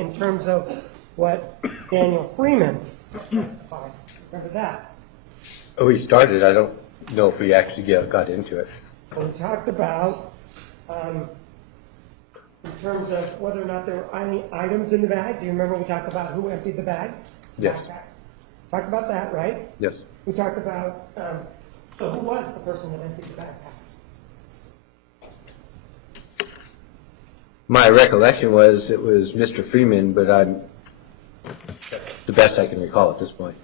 in terms of what Daniel Freeman testified. Remember that? Oh, we started. I don't know if we actually got into it. We talked about, in terms of whether or not there were any items in the bag. Do you remember we talked about who emptied the bag? Yes. Backpack. Talked about that, right? Yes. We talked about, so who was the person that emptied the backpack? My recollection was it was Mr. Freeman, but I'm the best I can recall at this point.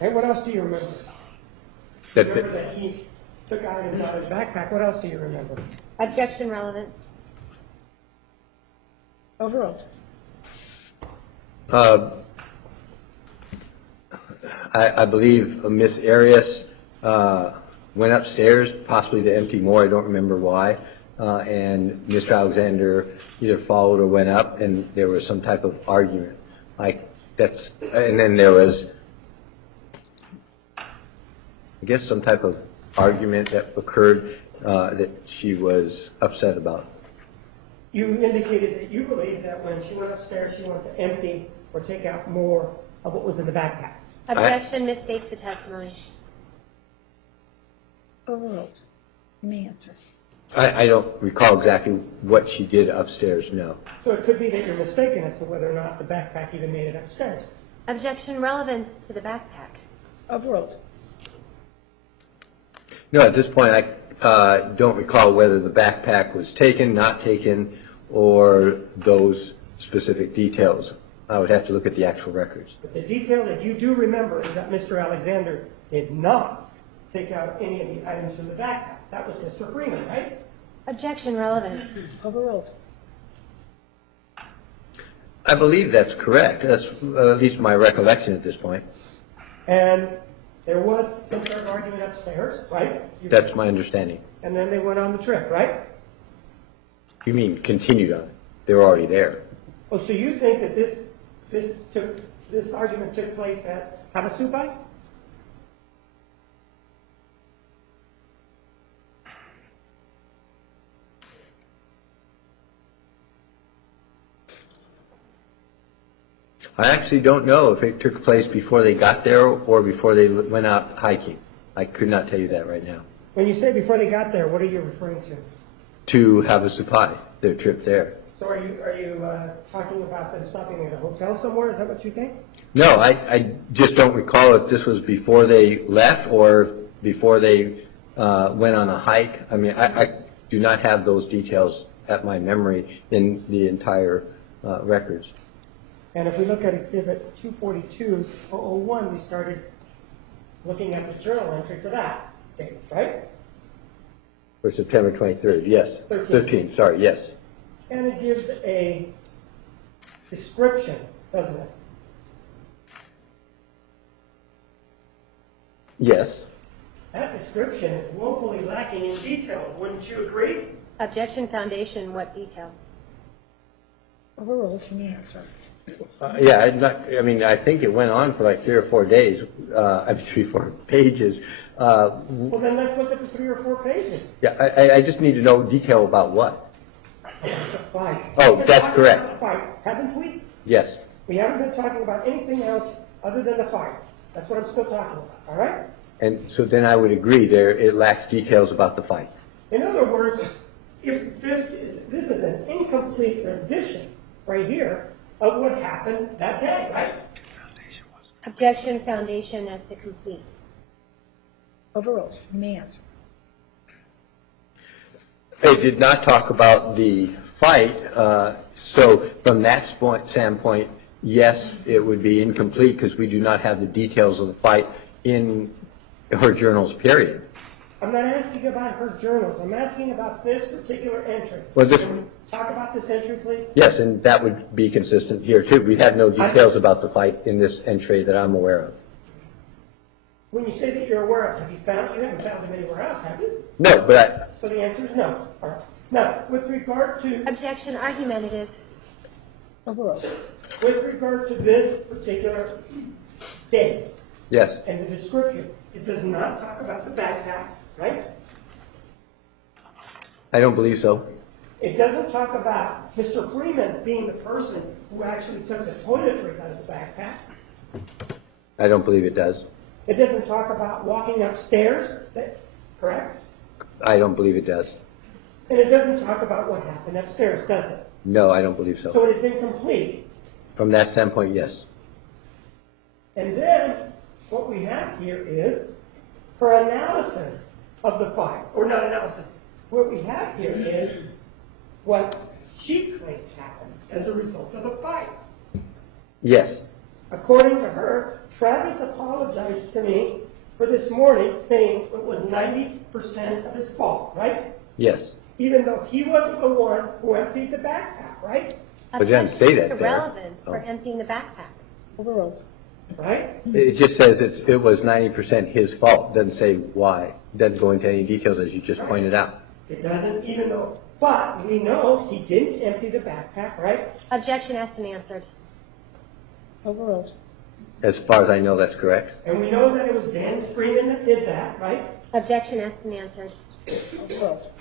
Hey, what else do you remember? That's Remember it. that he took items out of his backpack. What else do you remember? Objection relevance. Overruled. I believe Miss Arias went upstairs, possibly to empty more. I don't remember why. And Mr. Alexander either followed or went up, and there was some type of argument. And then there was, I guess, some type of argument that occurred that she was upset about. You indicated that you believed that when she went upstairs, she wanted to empty or take out more of what was in the backpack. Objection misstates the testimony. Overruled. You may answer. I don't recall exactly what she did upstairs, no. So it could be that you're mistaken as to whether or not the backpack even made it upstairs. Objection relevance to the backpack. Overruled. No, at this point, I don't recall whether the backpack was taken, not taken, or those specific details. I would have to look at the actual records. But the detail that you do remember is that Mr. Alexander did not take out any of the items from the backpack. That was Mr. Freeman, right? Objection relevance. Overruled. I believe that's correct. That's at least my recollection at this point. And there was some sort of argument upstairs, right? That's my understanding. And then they went on the trip, right? You mean continued on it? They were already there. Oh, so you think that this argument took place at Havasupai? I actually don't know if it took place before they got there or before they went out hiking. I could not tell you that right now. When you say before they got there, what are you referring to? To Havasupai, their trip there. So are you talking about them stopping at a hotel somewhere? Is that what you think? No, I just don't recall if this was before they left or before they went on a hike. I mean, I do not have those details at my memory in the entire records. And if we look at Exhibit 242-001, we started looking at the journal entry for that date, right? For September 23rd, yes. 13th, sorry, yes. And it gives a description, doesn't it? Yes. That description is woefully lacking in detail. Wouldn't you agree? Objection foundation. What detail? Overruled. You may answer. Yeah, I think it went on for like 3 or 4 days, 3 or 4 pages. Well, then let's look at the 3 or 4 pages. Yeah, I just need to know detail about what. The fight. Oh, We've been that's talking correct. about the fight, haven't we? Yes. We haven't been talking about anything else other than the fight. That's what I'm still talking about, all right? And so then I would agree it lacks details about the fight. In other words, if this is an incomplete rendition right here of what happened that day, right? Objection foundation as to complete. Overruled. You may answer. It did not talk about the fight, so from that standpoint, yes, it would be incomplete because we do not have the details of the fight in her journals, period. I'm not asking about her journals. I'm asking about this particular entry. Well, Can we talk about this entry, please? Yes, and that would be consistent here, too. We have no details about the fight in this entry that I'm aware of. When you say that you're aware of, you haven't found them anywhere else, have you? No, but So the answer is no. All right. Now, with regard to Objection argumentative. Overruled. this particular date yes. and the description, it does not talk about the backpack, right? I don't believe so. It doesn't talk about Mr. Freeman being the person who actually took the toiletries out of the backpack. I don't believe it does. It doesn't talk about walking upstairs, correct? I don't believe it does. And it doesn't talk about what happened upstairs, does it? No, I don't believe so. So it is incomplete. From that standpoint, yes. And then what we have here is her analysis of the fire, or not analysis. What we have here is what she claims happened as a result of the fire. Yes. According to her, Travis apologized to me for this morning, saying it was 90% of his fault, right? Yes. Even though he wasn't the one who emptied the backpack, right? But it doesn't say that there. Relevance for emptying the backpack. Overruled. Right? It just says it was 90% his fault. Doesn't say why. Doesn't go into any details, as you just pointed out. It doesn't, even though, but we know he didn't empty the backpack, right? Objection asked and answered. Overruled. As far as I know, that's correct. And we know that it was Dan Freeman that did that, right? Objection asked and answered. Overruled.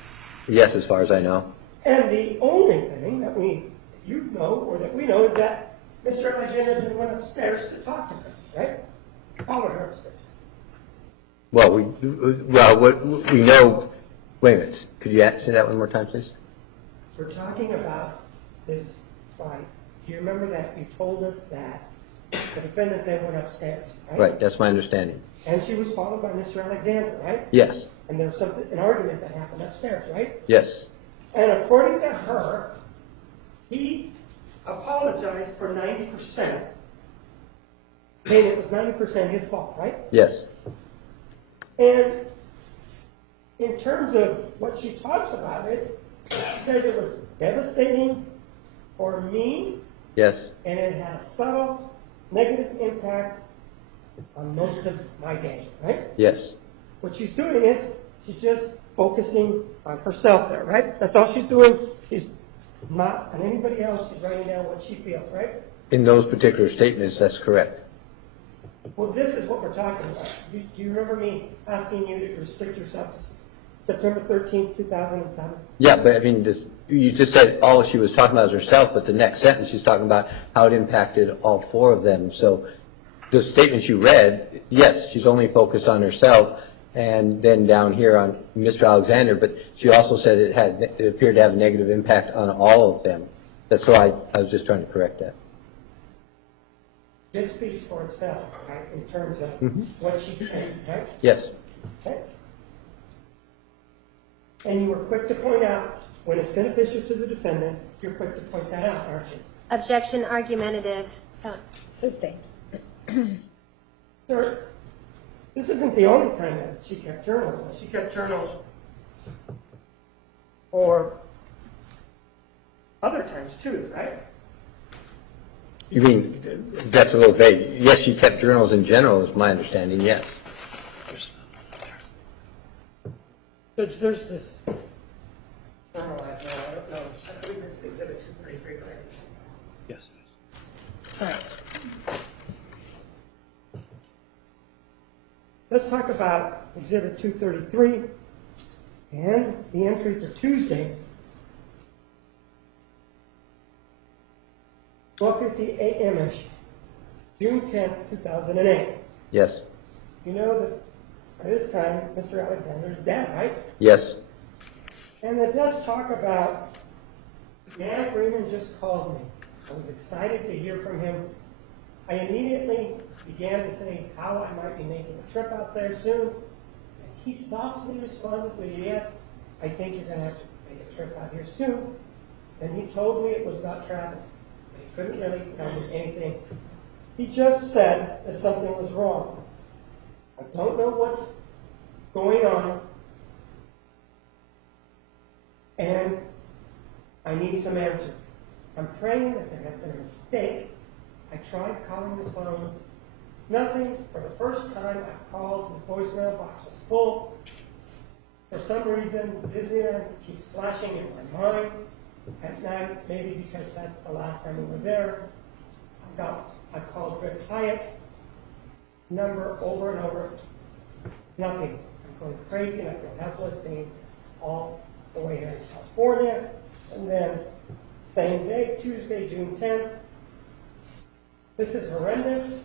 Yes, as far as I know. And the only thing that you know, or that we know, is that Mr. Alexander then went upstairs to talk to her, right? Followed her upstairs. Well, what we know. Wait a minute. Could you say that one more time, please? We're talking about this fight. Do you remember that you told us that the defendant then went upstairs, right? Right. That's my understanding. And she was followed by Mr. Alexander, right? Yes. And there was an argument that happened upstairs, right? Yes. And according to her, he apologized for 90%, saying it was 90% his fault, right? Yes. And in terms of what she talks about it, she says it was devastating for me, Yes. and it had a subtle negative impact on most of my day, right? Yes. What she's doing is she's just focusing on herself there, right? That's all she's doing. She's not on anybody else. She's writing down what she feels, right? In those particular statements, that's correct. Well, this is what we're talking about. Do you remember me asking you to restrict yourself to September 13th, 2007? Yeah, but I mean, you just said all she was talking about is herself, but the next sentence she's talking about how it impacted all four of them. So the statements you read, yes, she's only focused on herself, and then down here on Mr. Alexander, but she also said it appeared to have a negative impact on all of them. That's why I was just trying to correct that. This speaks for itself, right, in terms of what she said, right? Yes. Okay. And you were quick to point out when it's beneficial to the defendant, you're quick to point that out, aren't you? Objection argumentative. Sustained. Sir, this isn't the only time that she kept journals. She kept journals or other times too, right? You mean, that's a little vague. Yes, she kept journals in general, is my understanding, yes. There's this journal I have, I don't know, I believe it's Exhibit 233, right? Yes. All right. Let's talk about Exhibit 233 and the entry for Tuesday, 12:50 a.m.-ish, June 10th, 2008. Yes. You know that by this time, Mr. Alexander's dead, right? Yes. And it does talk about, Dan Freeman just called me. I was excited to hear from him. I immediately began to say how I might be making a trip out there soon. And he softly responded with, yes, I think you're going to have to make a trip out here soon. And he told me it was about Travis. He couldn't really tell me anything. He just said that something was wrong. I don't know what's going on. And I need some answers. I'm praying that there has been a mistake. I tried calling his phones. Nothing. For the first time I've called, his voicemail box was full. For some reason, Disneyland keeps flashing in my mind at night, maybe because that's the last time we were there. I called Rick Hyatt's number over and over. Nothing. I'm going crazy and I feel helpless being all the way here in California. And Same day, Tuesday, June 10th. This is horrendous.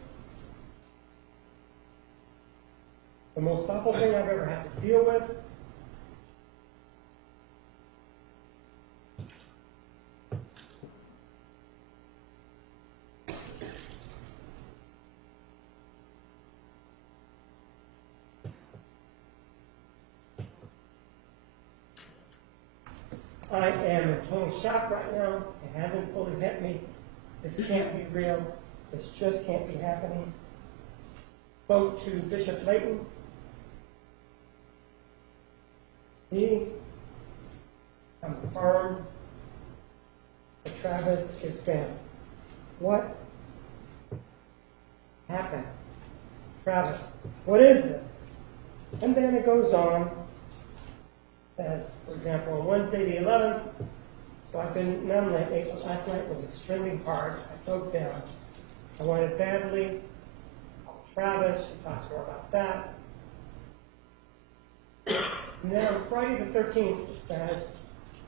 The most awful thing I've ever had to deal with. I am in total shock right now. It hasn't fully hit me. This can't be real. This just can't be happening. Spoke to Bishop Layton. He confirmed that Travis is dead. What happened? Travis, what is this? And then it goes on. Says, for example, on Wednesday the 11th, so I've been numb lately, but last night was extremely hard. I broke down. I wanted badly. Travis, she talks more about that. And then on Friday the 13th, it says,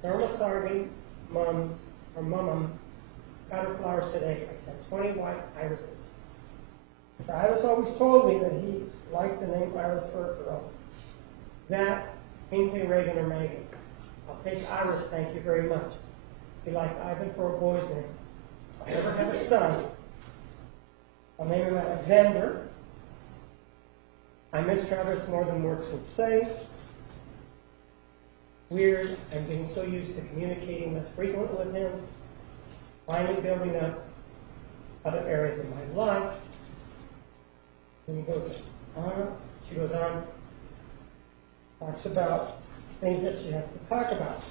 Norma Sargi, her mom, got her flowers today. I sent 20 white irises. Travis always told me that he liked the name Iris for a girl. That Hinkley, Reagan, or Megan. I'll take Iris, thank you very much. He liked Ivan for a boy's name. I'll never have a son. I'll name him Alexander. I miss Travis more than words can say. Weird, I'm getting so used to communicating less frequently with him. Finally building up other areas of my life. And he goes on, she goes on. Talks about things that she has to talk about.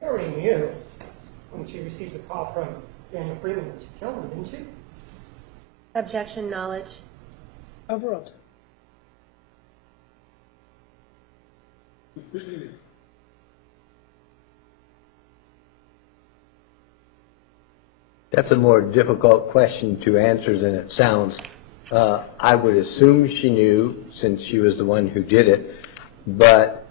She already knew when she received a call from Daniel Freeman that she killed him, didn't she? Objection, knowledge. Overruled. That's a more difficult question to answer than it sounds. I would assume she knew since she was the one who did it, but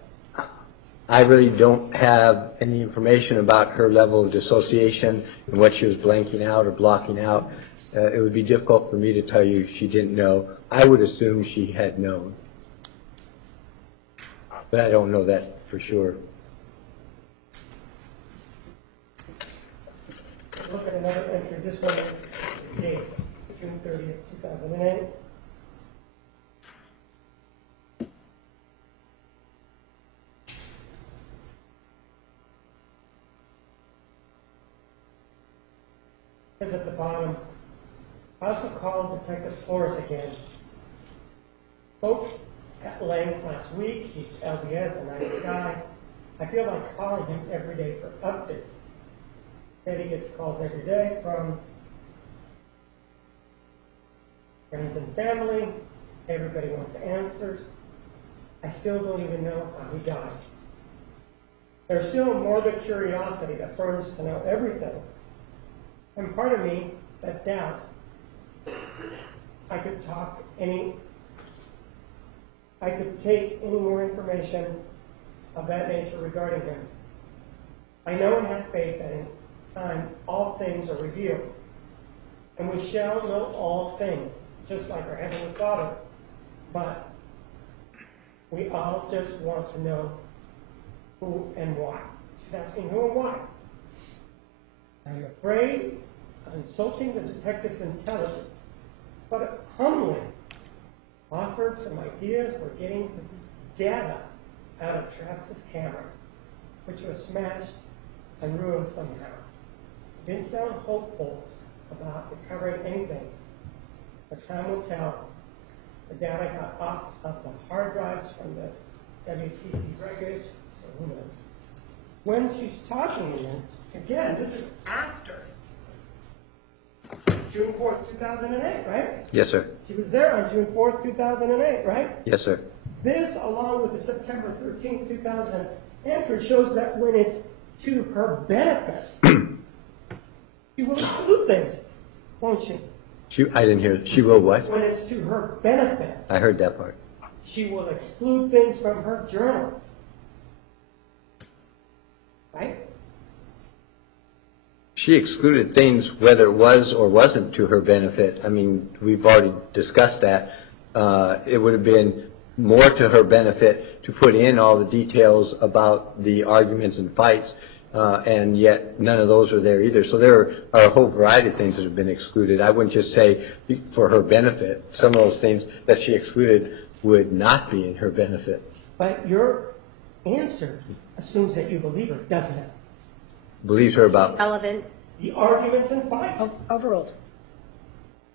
I really don't have any information about her level of dissociation and what she was blanking out or blocking out. It would be difficult for me to tell you she didn't know. I would assume she had known, but I don't know that for sure. Look at another entry. This one is the date, June 30th, 2008. Says at the bottom, I also called Detective Flores again. Spoke at length last week. He's LDS, a nice guy. I feel like calling him every day for updates. Said he gets calls every day from friends and family. Everybody wants answers. I still don't even know how he died. There's still a morbid curiosity that burns to know everything. And part of me that doubts I could take any more information of that nature regarding him. I know and have faith that in time all things are revealed, and we shall know all things, just like our Heavenly Father. But we all just want to know who and why. She's asking who and why. I'm afraid of insulting the detective's intelligence, but humbly offered some ideas for getting the data out of Travis's camera, which was smashed and ruined somehow. Didn't sound hopeful about recovering anything, but time will tell. The data got off of the hard drives from the WTC wreckage, so who knows. When she's talking to him, again, this is after June 4th, 2008, right? Yes, sir. She was there on June 4th, 2008, right? Yes, sir. This, along with the September 13th, 2000 entry, shows that when it's to her benefit, she will exclude things, won't she? I didn't hear it. She will what? When it's to her benefit, I heard that part. she will exclude things from her journal. right? She excluded things whether it was or wasn't to her benefit. I mean, we've already discussed that. It would have been more to her benefit to put in all the details about the arguments and fights, and yet none of those are there either. So there are a whole variety of things that have been excluded. I wouldn't just say for her benefit. Some of those things that she excluded would not be in her benefit. But your answer assumes that you believe her, doesn't it? Believes her about. Relevance. The arguments and fights. Overruled.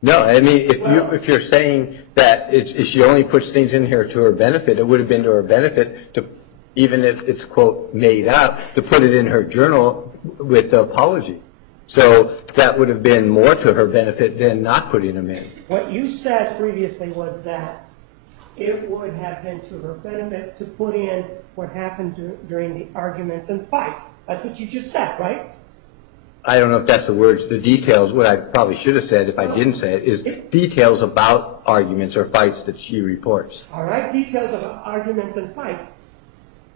No, I mean, if you're saying that if she only puts things in here to her benefit, it would have been to her benefit to, even if it's quote made up, to put it in her journal with the apology. So that would have been more to her benefit than not putting them in. What you said previously was that it would have been to her benefit to put in what happened during the arguments and fights. That's what you just said, right? I don't know if that's the words, the details. What I probably should have said if I didn't say it is details about arguments or fights that she reports. All right, details of arguments and fights.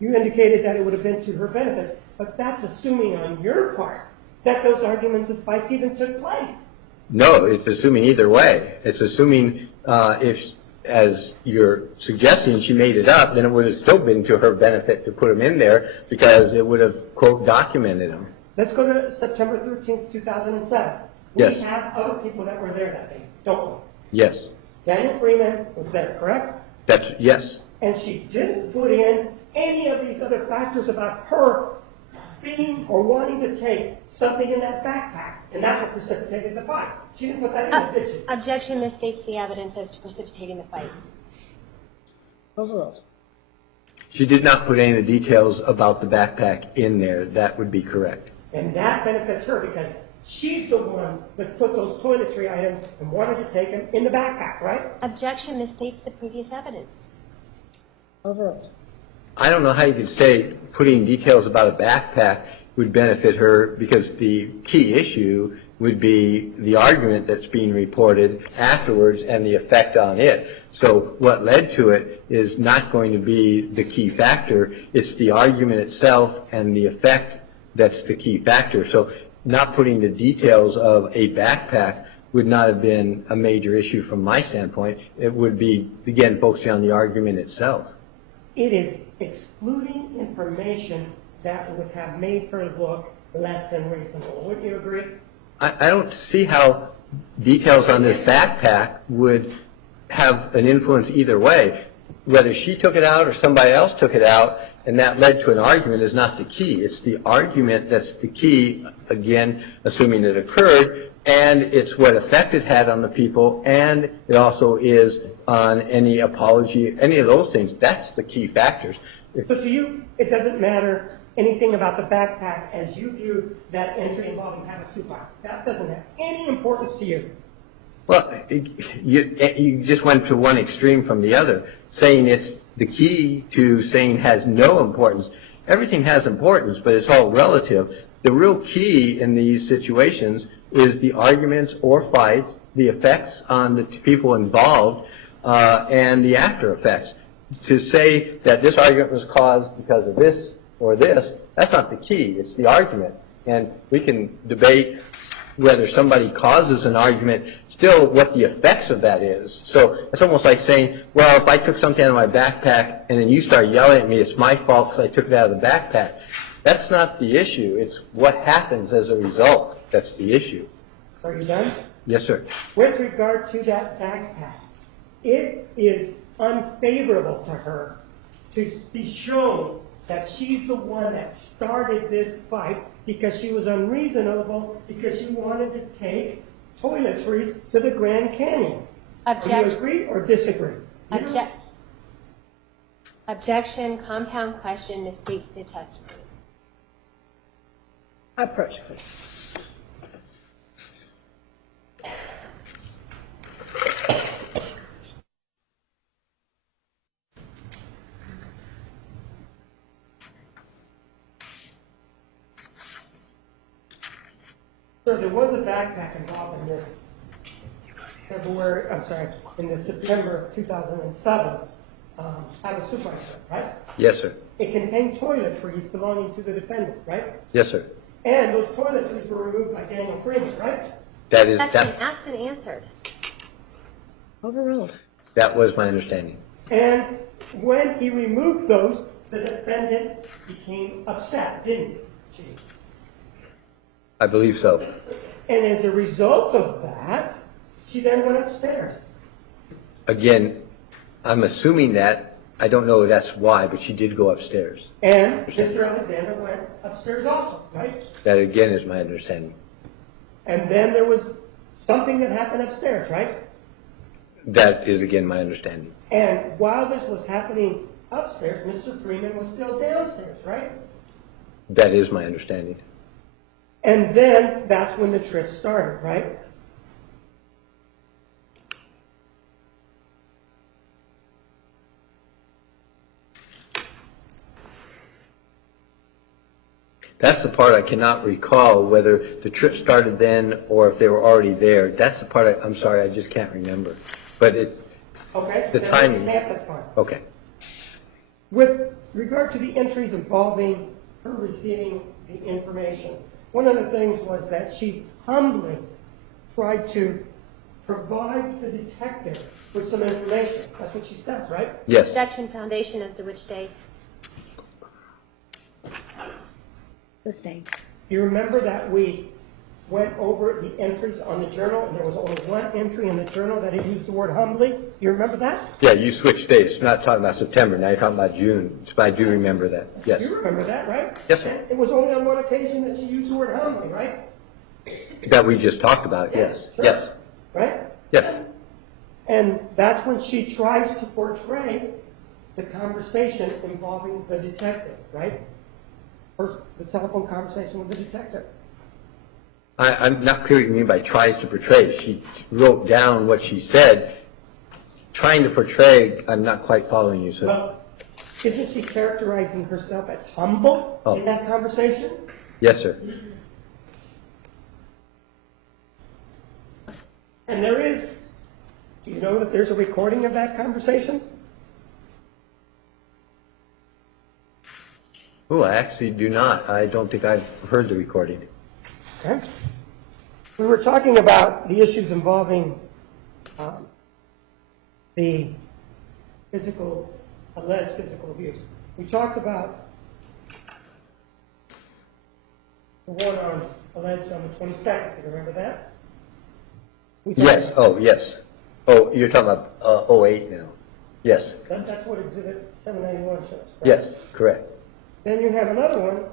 You indicated that it would have been to her benefit, but that's assuming on your part that those arguments and fights even took place. No, it's assuming either way. It's assuming if, as you're suggesting, she made it up, then it would have still been to her benefit to put them in there because it would have, quote, documented them. Let's go to September 13th, 2007. Yes. We have other people that were there that day, don't we? Yes. Daniel Freeman was there, correct? Yes. And she didn't put in any of these other factors about her being or wanting to take something in that backpack. And that's what precipitated the fight. She didn't put that in, did she? Objection misstates the evidence as to precipitating the fight. Overruled. She did not put any of the details about the backpack in there. That would be correct. And that benefits her because she's the one that put those toiletry items and wanted to take them in the backpack, right? Objection misstates the previous evidence. Overruled. I don't know how you could say putting details about a backpack would benefit her because the key issue would be the argument that's being reported afterwards and the effect on it. So what led to it is not going to be the key factor. It's the argument itself and the effect that's the key factor. So not putting the details of a backpack would not have been a major issue from my standpoint. It would be, again, focusing on the argument itself. It is excluding information that would have made her look less than reasonable. Wouldn't you agree? I don't see how details on this backpack would have an influence either way. Whether she took it out or somebody else took it out and that led to an argument is not the key. It's the argument that's the key, again, assuming it occurred, and it's what effect it had on the people, and it also is on any apology, any of those things. That's the key factors. So to you, it doesn't matter anything about the backpack as you view that entry involving Havasupai. That doesn't have any importance to you. Well, you just went to one extreme from the other, saying it's the key to saying has no importance. Everything has importance, but it's all relative. The real key in these situations is the arguments or fights, the effects on the people involved, and the after effects. To say that this argument was caused because of this or this, that's not the key. It's the argument. And we can debate whether somebody causes an argument, still what the effects of that is. So it's almost like saying, well, if I took something out of my backpack and then you start yelling at me, it's my fault because I took it out of the backpack. That's not the issue. It's what happens as a result that's the issue. Are you done? Yes, sir. With regard to that backpack, it is unfavorable to her to be shown that she's the one that started this fight because she was unreasonable because she wanted to take toiletries to the Grand Canyon. Do you agree or disagree? Objection, compound question misstates the testimony. Approach, please. So there was a backpack involved in this in the September 2007 Havasupai trip, right? Yes, sir. It contained toiletries belonging to the defendant, right? Yes, sir. And those toiletries were removed by Daniel Freeman, right? Objection asked and answered. Overruled. That was my understanding. And when he removed those, the defendant became upset, didn't she? I believe so. And as a result of that, she then went upstairs. Again, I'm assuming that. I don't know if that's why, but she did go upstairs. And Mr. Alexander went upstairs also, right? That again is my understanding. And then there was something that happened upstairs, right? That is again my understanding. And while this was happening upstairs, Mr. Freeman was still downstairs, right? That is my understanding. And then that's when the trip started, right? That's the part I cannot recall whether the trip started then or if they were already there. That's the part I'm sorry, I just can't remember. But Okay. The timing. That's fine. Okay. With regard to the entries involving her receiving the information, one of the things was that she humbly tried to provide the detective with some information. That's what she says, right? Yes. Objection foundation as to which day. Sustained. You remember that we went over the entries on the journal, and there was only one entry in the journal that had used the word humbly? You remember that? Yeah, you switched dates. You're not talking about September. Now you're talking about June. But I do remember that. Yes. You remember that, right? Yes, sir. And it was only on one occasion that she used the word humbly, right? That we just talked about. Yes. Sure. Yes. Right? Yes. And that's when she tries to portray the conversation involving the detective, right? Or the telephone conversation with the detective. I'm not clear what you mean by tries to portray. She wrote down what she said. Trying to portray, I'm not quite following you, sir. Well, isn't she characterizing herself as humble in that conversation? Yes, sir. And there is, do you know that there's a recording of that conversation? Oh, I actually do not. I don't think I've heard the recording. Okay. We were talking about the issues involving the alleged physical abuse. We talked about the one alleged on the 22nd. Do you remember that? Yes. Oh, yes. Oh, you're talking about 08 now. Yes. That's what Exhibit 791 shows. Correct? Yes, correct. Then you have another one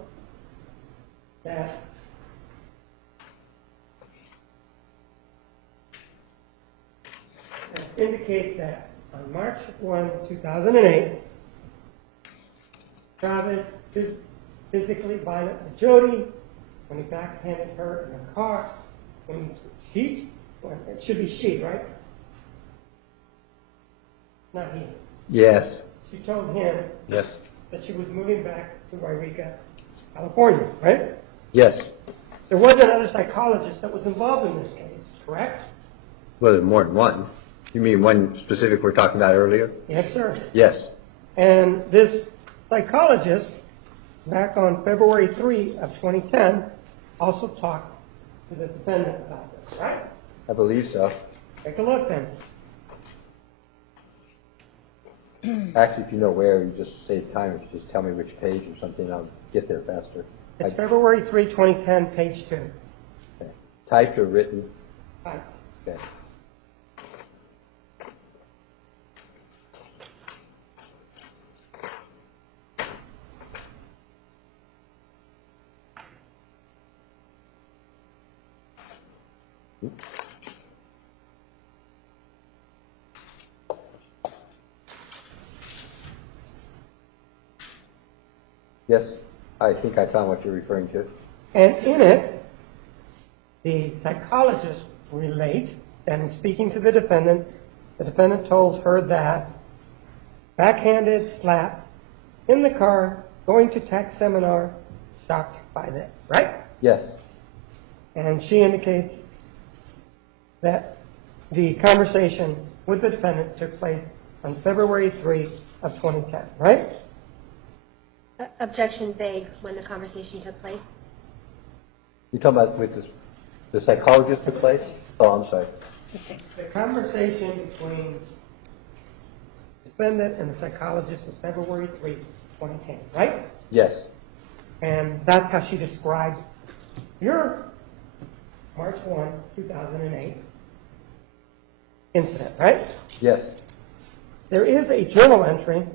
that indicates that on March 1, 2008, Travis is physically violent to Jodi when he backhanded her in the car. When it should be she, right? Not he. Yes. She told him Yes. that she was moving back to Wairika, California, right? Yes. There was another psychologist that was involved in this case, correct? Well, there's more than one. You mean one specific we're talking about earlier? Yes, sir. Yes. And this psychologist, back on February 3 of 2010, also talked to the defendant about this, right? I believe so. Take a look then. Actually, if you know where, you just save time. If you just tell me which page or something, I'll get there faster. It's February 3, 2010, page 2. Okay. Typed or written? Right. Okay. Yes, I think I found what you're referring to. And in it, the psychologist relates that in speaking to the defendant told her that backhanded slap in the car, going to tech seminar, shocked by this, right? Yes. And she indicates that the conversation with the defendant took place on February 3 of 2010, right? Objection vague when the conversation took place. You're talking about with the psychologist took place? Oh, I'm sorry. Sustained. The conversation between the defendant and the psychologist was February 3, 2010, right? Yes. And that's how she described your March 1, 2008 incident, right? Yes. There is a journal entry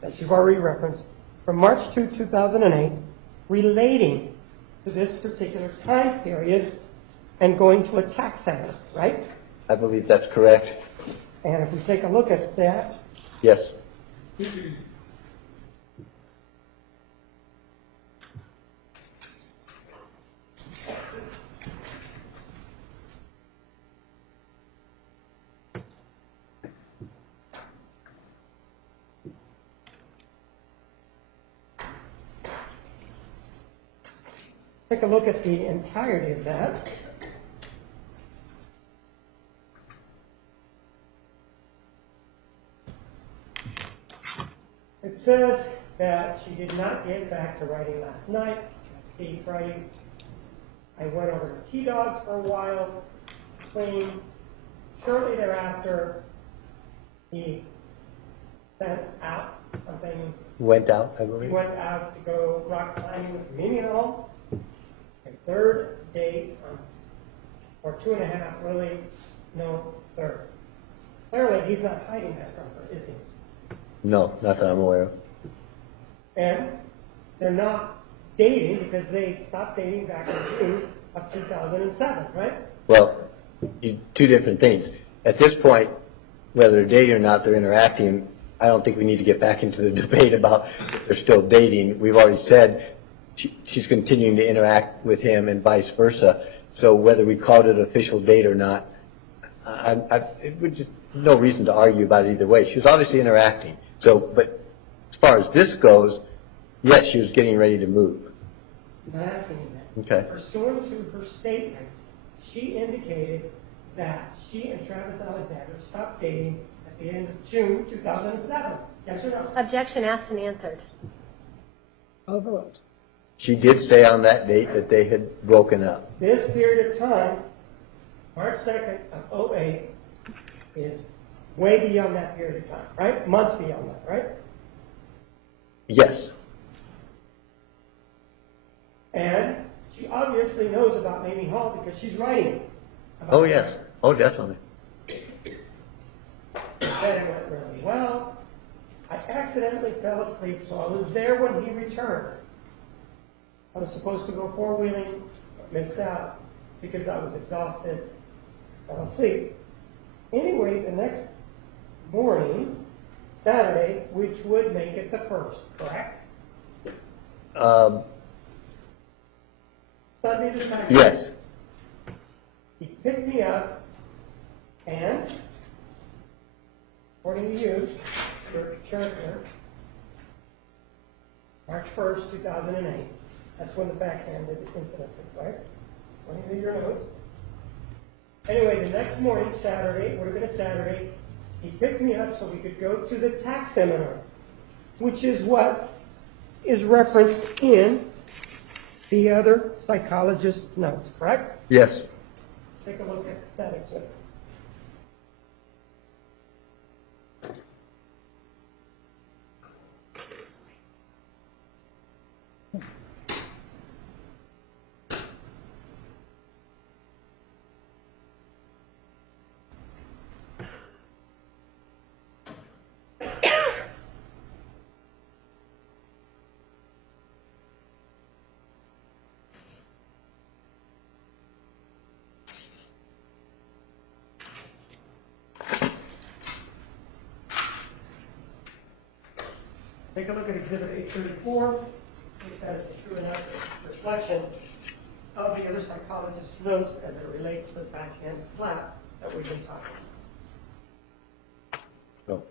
that you've already referenced from March 2, 2008 relating to this particular time period and going to a tax seminar, right? I believe that's correct. And if we take a look at that, Yes. take a look at the entirety of that. It says that she did not get back to writing last night. See, Friday, I went over to T-Dogs for a while, cleaned. Shortly thereafter, he sent out something. Went out, I He believe. went out to go rock climbing with Mimi Hall. A third date, or 2.5, really, no third. Clearly, he's not hiding that from her, is he? No, not that I'm aware of. And they're not dating because they stopped dating back in June of 2007, right? Well, two different things. At this point, whether they're dating or not, they're interacting. I don't think we need to get back into the debate about if they're still dating. We've already said she's continuing to interact with him and vice versa. So whether we called it an official date or not, it would just no reason to argue about it either way. She was obviously interacting. So, but as far as this goes, yes, she was getting ready to move. I'm not asking you that. Okay. Pursuant to her statements, she indicated that she and Travis Alexander stopped dating at the end of June 2007. Yes or no? Objection asked and answered. Overruled. She did say on that date that they had broken up. This period of time, March 2nd of 08, is way beyond that period of time, right? Months beyond that, right? Yes. And she obviously knows about Mamie Hall because she's writing about Oh, her. yes. Oh, definitely. Said it went really well. I accidentally fell asleep, so I was there when he returned. I was supposed to go four-wheeling, but missed out because I was exhausted, fell asleep. Anyway, the next morning, Saturday, which would make it the 1st, correct? Sunday the 2nd. Yes. He picked me up, and, according to you, your character, March 1st, 2008, that's when the backhanded incident took place, according to your notes. Anyway, the next morning, Saturday, would have been a Saturday, he picked me up so we could go to the tax seminar, which is what is referenced in the other psychologist's notes, correct? Yes. Take a look at that exhibit. Take a look at Exhibit 834. See if that is a true enough reflection of the other psychologist's notes as it relates to the backhand slap that we've been talking about. Oh.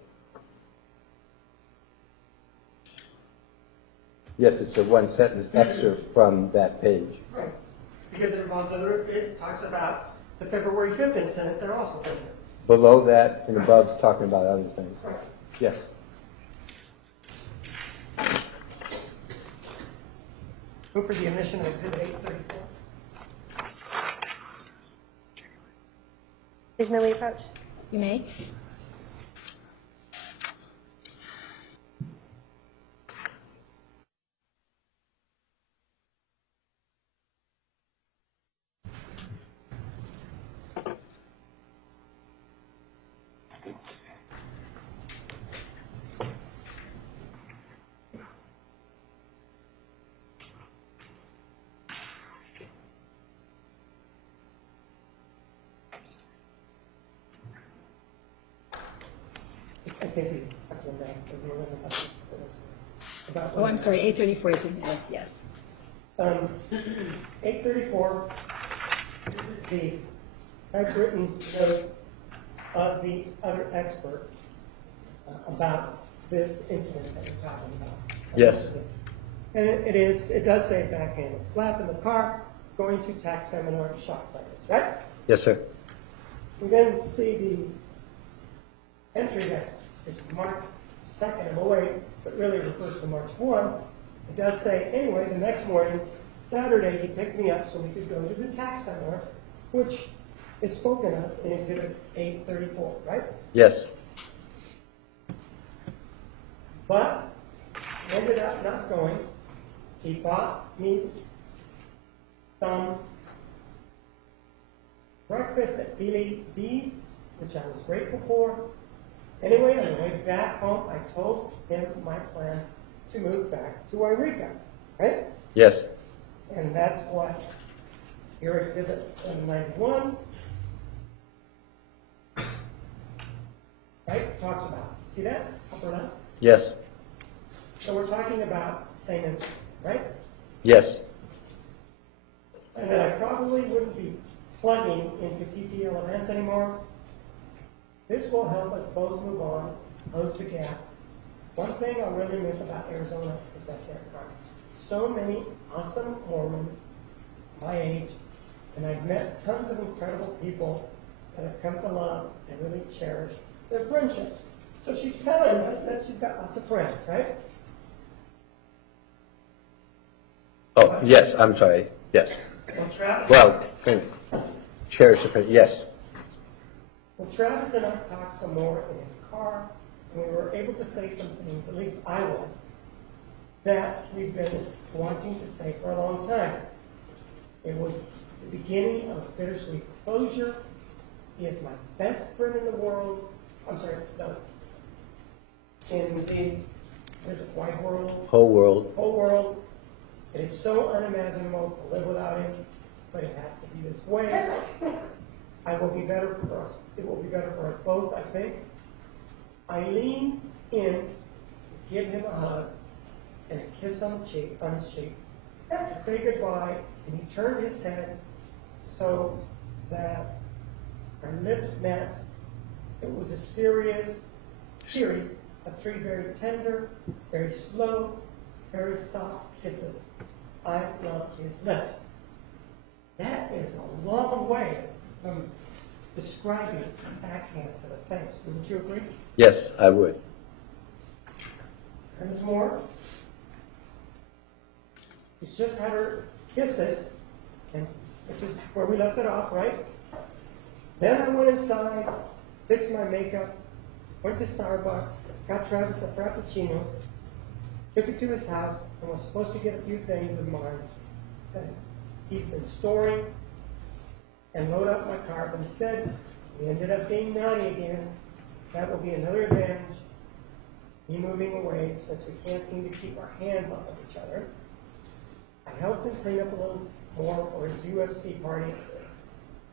Yes, it's a one-sentence excerpt from that page. Right. Because it involves it talks about the February 5th incident there also, doesn't it? Below that and above, talking about other things. Right. Yes. Move for the admission of Exhibit 834. Please, may we approach? You may. I think we have to invest in more than about. Oh, I'm sorry, 834 is in there, yes. 834, this is the typewritten notes of the other expert about this incident that we're talking about. Yes. And it does say backhanded slap in the car, going to tax seminar, shock players, right? Yes, sir. We then see the entry that is March 2nd of 08, but really refers to March 1. It does say, anyway, the next morning, Saturday, he picked me up so we could go to the tax seminar, which is spoken of in Exhibit 834, right? Yes. But he ended up not going. He bought me some breakfast at Billy B's, which I was grateful for. Anyway, on the way back home, I told him my plans to move back to Eureka, right? Yes. And that's what your Exhibit 791, right, talks about. See that? Up or down? Yes. So we're talking about the same incident, right? Yes. And that I probably wouldn't be plugging into PPL events anymore. This will help us both move on, close the gap. One thing I really miss about Arizona is that there are so many awesome Mormons my age, and I've met tons of incredible people that have come to love and really cherish their friendships. So she's telling us that she's got lots of friends, right? Oh, yes, I'm sorry. Yes. Well, Travis, Well, cherish the friend. Yes. well, Travis and I talked some more in his car, and we were able to say some things, at least I was, that we've been wanting to say for a long time. It was the beginning of a bittersweet closure. He is my best friend in the world. I'm sorry, no. In the wide world, Whole world. whole world. It is so unimaginable to live without him, but it has to be this way. I will be better for us. It will be better for us both, I think. I leaned in to give him a hug and a kiss on his cheek, to say goodbye, and he turned his head so that our lips met. It was a series of three very tender, very slow, very soft kisses. I loved his lips. That is a long way from describing a backhand to the face. Wouldn't you agree? Yes, I would. And there's more. She's just had her kisses, and which is where we left it off, right? Then I went inside, fixed my makeup, went to Starbucks, got Travis a Frappuccino, took it to his house, and was supposed to get a few things of mine that he's been storing and load up my car, but instead, we ended up being naughty again. That will be another advantage, me moving away, since we can't seem to keep our hands off of each other. I helped him clean up a little more for his UFC party.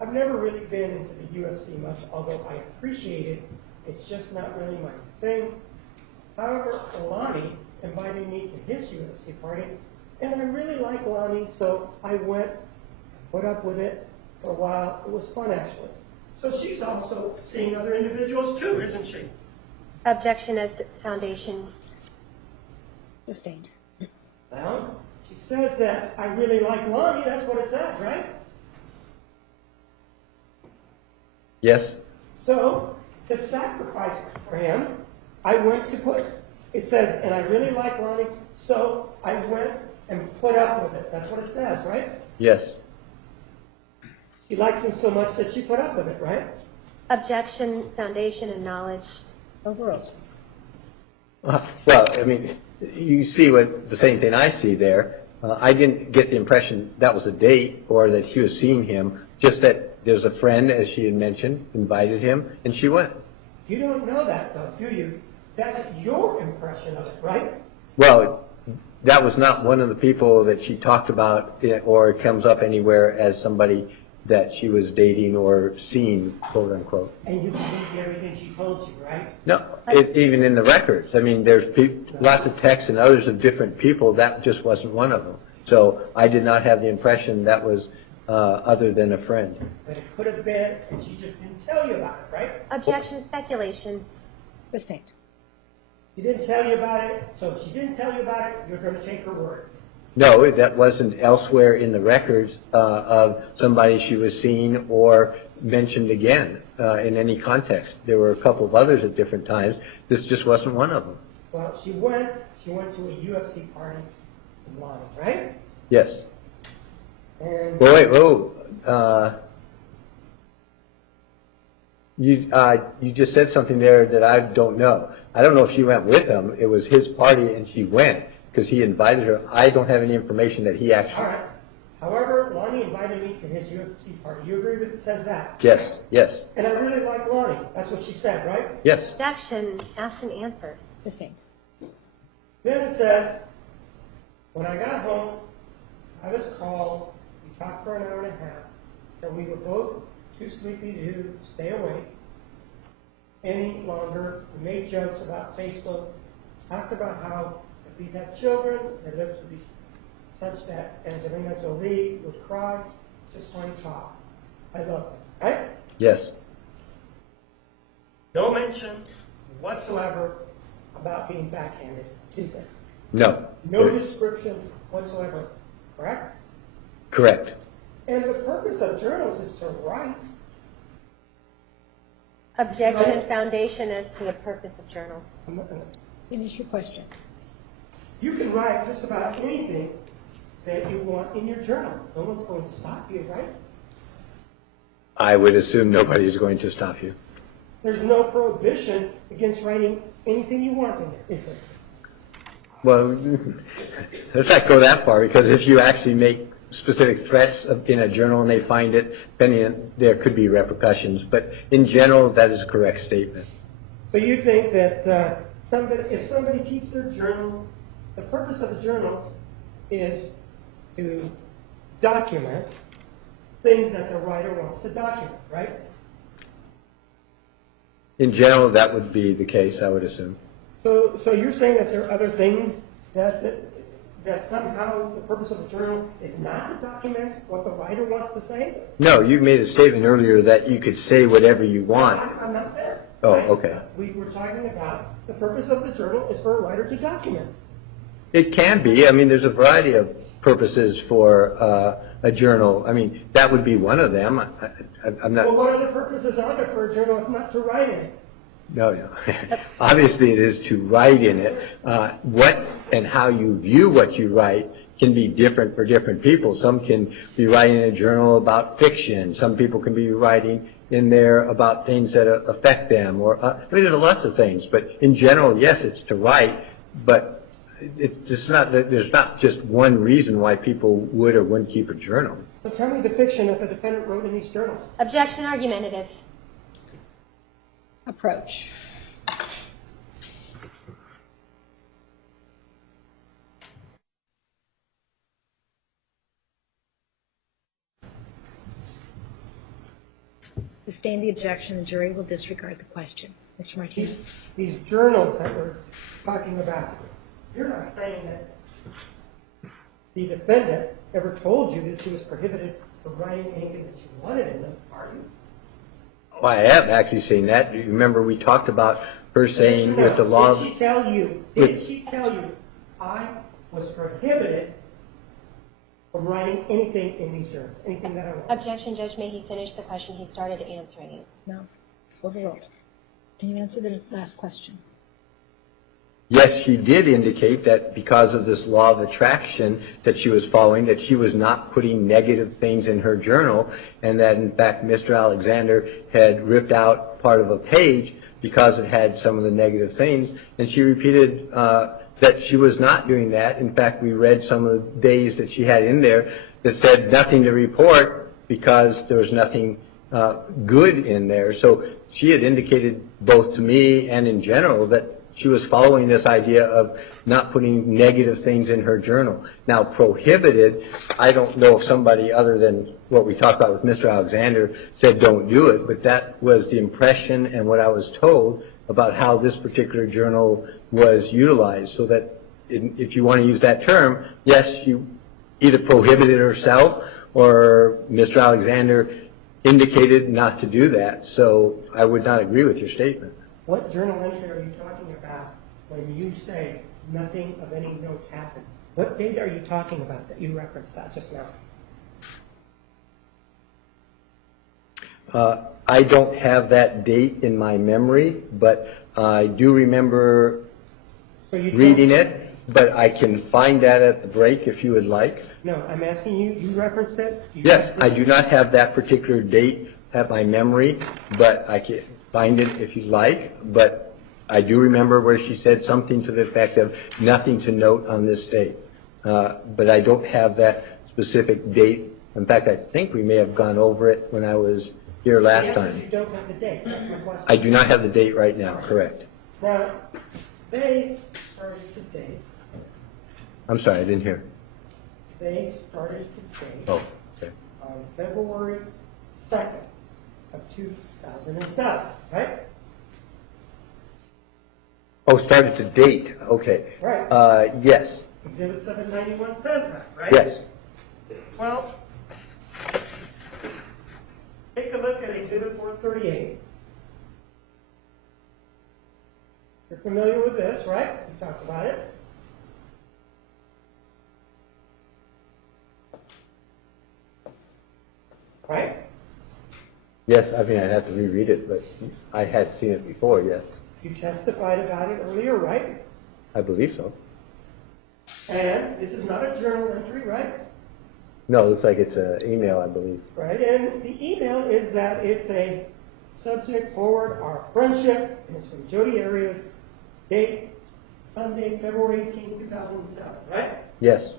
I've never really been into the UFC much, although I appreciate it. It's just not really my thing. However, Lonnie invited me to his UFC party, and I really like Lonnie, so I went, put up with it for a while. It was fun, actually. So she's also seeing other individuals too, isn't she? Objection as to foundation. Sustained. Well, she says that I really like Lonnie. That's what it says, right? Yes. So, to sacrifice for him, I went to put It says, and I really like Lonnie, so I went and put up with it. That's what it says, right? Yes. She likes him so much that she put up with it, right? Objection, foundation, and knowledge. Overruled. Well, I mean, you see the same thing I see there. I didn't get the impression that was a date or that she was seeing him, just that there's a friend, as she had mentioned, invited him, and she went. You don't know that, though, do you? That's your impression of it, right? Well, that was not one of the people that she talked about or it comes up anywhere as somebody that she was dating or seeing, quote unquote. And you believed everything she told you, right? No, even in the records. I mean, there's lots of texts and others of different people. That just wasn't one of them. So I did not have the impression that was other than a friend. But it could have been, and she just didn't tell you about it, right? Objection, speculation. Sustained. She didn't tell you about it, so if she didn't tell you about it, you're going to take her word. No, that wasn't elsewhere in the records of somebody she was seeing or mentioned again in any context. There were a couple of others at different times. This just wasn't one of them. Well, she went to a UFC party in Lonnie, right? Yes. And You just said something there that I don't know. I don't know if she went with him. It was his party and she went because he invited her. I don't have any information that he actually. all right. However, Lonnie invited me to his UFC party. You agree with it says that? Yes, yes, And I really like Lonnie. That's what she said, right? yes. Objection, asked and answered. Sustained. Then it says, when I got home, I was called. We talked for an hour and a half. So we were both too sleepy to stay awake any longer. We made jokes about Facebook, talked about how if we had children, their lips would be such that Angelina Jolie would cry, just plain talk. I love it, right? Yes. No mention whatsoever about being backhanded, is there? No. No description whatsoever, correct? Correct. And the purpose of journals is to write. Objection, foundation as to the purpose of journals. Finish your question. You can write just about anything that you want in your journal. No one's going to stop you, right? I would assume nobody is going to stop you. There's no prohibition against writing anything you want in there, is there? Well, let's not go that far because if you actually make specific threats in a journal and they find it, then there could be repercussions. But in general, that is a correct statement. So you think that if somebody keeps their journal, the purpose of the journal is to document things that the writer wants to document, right? In general, that would be the case, I would assume. So you're saying that there are other things that somehow the purpose of the journal is not to document what the writer wants to say? No, you made a statement earlier that you could say whatever you want. I'm not there. Oh, Right? okay. We were talking about the purpose of the journal is for a writer to document. It can be. I mean, there's a variety of purposes for a journal. I mean, that would be one of them. I'm not. Well, what other purposes are there for a journal if not to write in it? No. Obviously, it is to write in it. What and how you view what you write can be different for different people. Some can be writing in a journal about fiction. Some people can be writing in there about things that affect them. Or I mean, there's lots of things. But in general, yes, it's to write. But it's just not. There's not just one reason why people would or wouldn't keep a journal. So tell me the fiction that the defendant wrote in these journals. Objection, argumentative. Approach. Sustain the objection. The jury will disregard the question. Mr. Martinez. These journals that we're talking about, you're not saying that the defendant ever told you that she was prohibited from writing anything that she wanted in them, are you? Well, I have actually seen that. You remember we talked about her saying with the law. Did she tell you, I was prohibited from writing anything in these journals, anything that I want? Objection, Judge, may he finish the question? He started answering it. No. Overruled. Can you answer the last question? Yes, she did indicate that because of this law of attraction that she was following, that she was not putting negative things in her journal, and that in fact Mr. Alexander had ripped out part of a page because it had some of the negative things, and she repeated that she was not doing that. In fact, we read some of the days that she had in there that said nothing to report because there was nothing good in there. So she had indicated both to me and in general that she was following this idea of not putting negative things in her journal. Now, prohibited, I don't know if somebody other than what we talked about with Mr. Alexander said don't do it, but that was the impression and what I was told about how this particular journal was utilized. So that if you want to use that term, yes, you either prohibited herself or Mr. Alexander indicated not to do that. So I would not agree with your statement. What journal entry are you talking about when you say nothing of any note happened? What date are you talking about that you referenced that just now? I don't have that date in my memory, but I do remember reading it, but I can find that at the break if you would like. No, I'm asking you, you referenced it? Yes, I do not have that particular date at my memory, but I can find it if you'd like. But I do remember where she said something to the effect of nothing to note on this date. But I don't have that specific date. In fact, I think we may have gone over it when I was here last time. You don't have the date, that's my question. I do not have the date right now, correct. Now, they started today. I'm sorry, I didn't hear. They started today Oh, okay. on February 2nd of 2007, right? Oh, started to date, okay. Right. Yes, Exhibit 791 says that, right? yes. Well, take a look at Exhibit 438. You're familiar with this, right? We talked about it. Right? Yes, I mean, I'd have to reread it, but I had seen it before, yes. You testified about it earlier, right? I believe so. And this is not a journal entry, right? No, it looks like it's an email, I believe. Right, and the email is that it's a subject forward our friendship, and it's from Jodi Arias, date Sunday, February 18, 2007, right? Yes,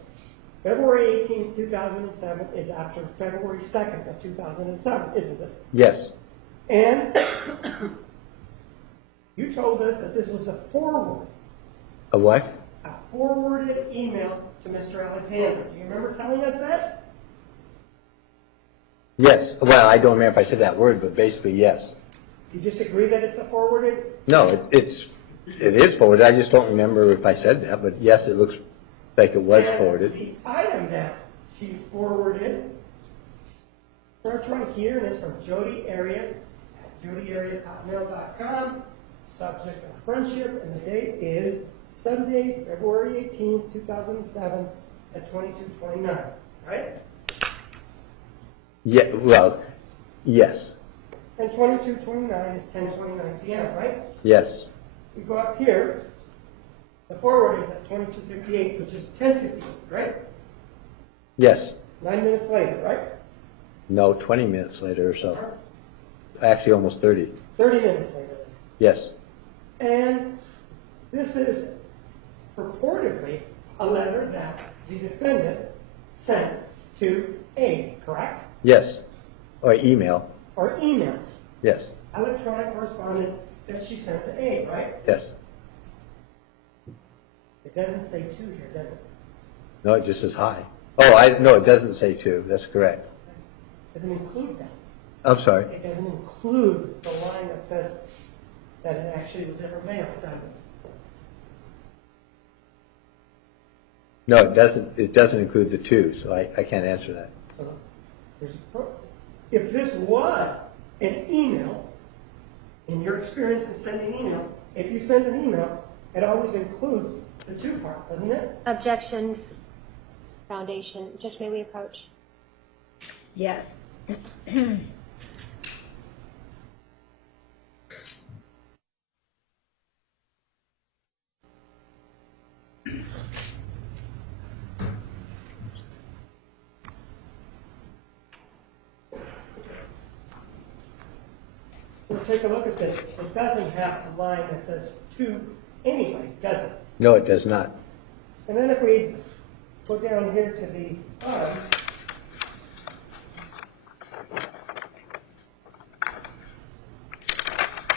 February 18, 2007 is after February 2nd of 2007, isn't it? yes, And you told us that this was a forward, a what? a forwarded email to Mr. Alexander. Do you remember telling us that? Yes, well, I don't remember if I said that word, but basically, yes. You disagree that it's a forwarded? No, it is forwarded, I just don't remember if I said that, but yes, it looks like it was And forwarded. the item that she forwarded starts right here, and it's from Jodi Arias at jodiarias@hotmail.com. Subject of friendship, and the date is Sunday, February 18, 2007 at 22:29, right? Yeah, well, yes, And 22:29 is 10:29 p.m., right? yes, We go up here, the forward is at 22:58, which is 10:58, right? yes. 9 minutes later, right? No, 20 minutes later or so. Actually, almost 30. 30 minutes later. Yes, And this is purportedly a letter that the defendant sent to A, correct? yes. Or email, Or email, yes, electronic correspondence that she sent to A, right? yes. It doesn't say to here, does it? No, it just says hi. Oh, no, it doesn't say to, that's correct. It doesn't include that. I'm sorry. It doesn't include the line that says that it actually was ever mailed, does it? No, it doesn't include the to, so I can't answer that. So if this was an email, in your experience in sending emails, if you send an email, it always includes the to part, doesn't it? Objection, Foundation. Judge, may we approach? Yes. Well, take a look at this. This doesn't have a line that says to anyway, does it? No, it does not. And then if we go down here to the bottom,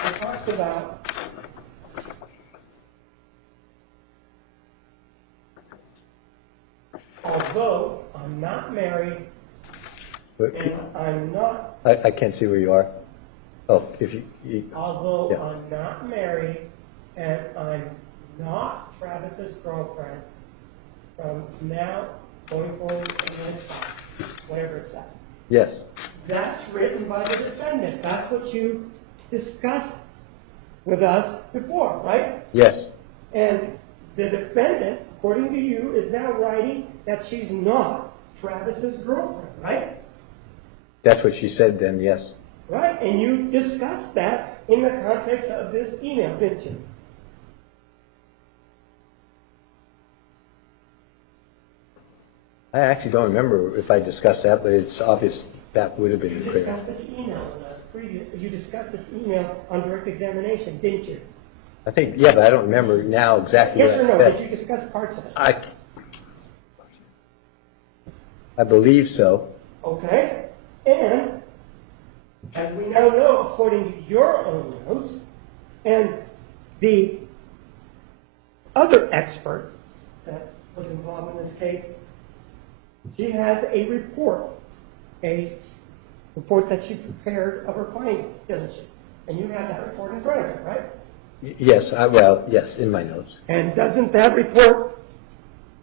it talks about although I'm not married But and I'm not, I can't see where you are. Oh, if you although Yeah. I'm not married and I'm not Travis's girlfriend, from now going forward to the next time, whatever it says. yes, That's written by the defendant. That's what you discussed with us before, right? yes, And the defendant, according to you, is now writing that she's not Travis's girlfriend, right? that's what she said then, yes. Right? And you discussed that in the context of this email, didn't you? I actually don't remember if I discussed that, but it's obvious that would have You been clear. discussed this email with us previously. You discussed this email on direct examination, didn't you? I think, yeah, but I don't remember now exactly Yes what or I no? said. Did you discuss parts of it? I believe so. Okay. And as we now know, according to your own notes, and the other expert that was involved in this case, she has a report that she prepared of her findings, doesn't she? And you have that report in front of you, right? Yes, well, yes, in my notes. And doesn't that report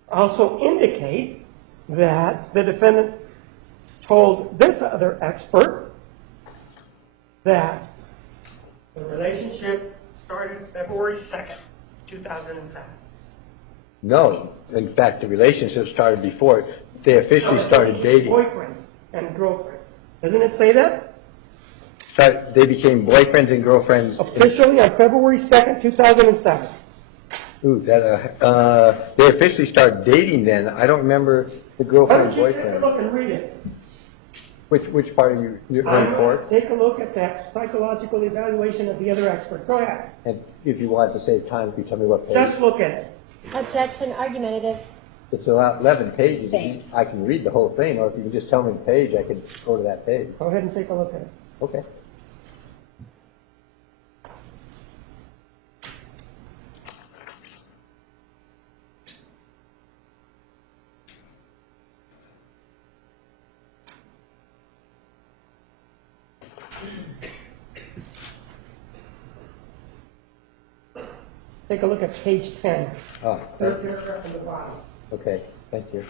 also indicate that the defendant told this other expert that the relationship started February 2nd, 2007? No, in fact, the relationship started before it. They officially started dating. Boyfriends and girlfriends. Doesn't it say that? They became boyfriends and girlfriends. Officially on February 2nd, 2007. Ooh, they officially started dating then. I don't remember the Why girlfriend, don't you take a boyfriend. look and read it? Which part of your I'm going report? to take a look at that psychological evaluation of the other expert. Go ahead. And if you want to save time, can you tell me what page? Just look at it. Objection, argumentative. It's about 11 pages. Thank I can read the whole thing, or if you can just tell me the page, I could go to that page. Go ahead and take a look at it. Okay. Take a look at page 10. Ah, Third paragraph from the bottom. okay, thank you.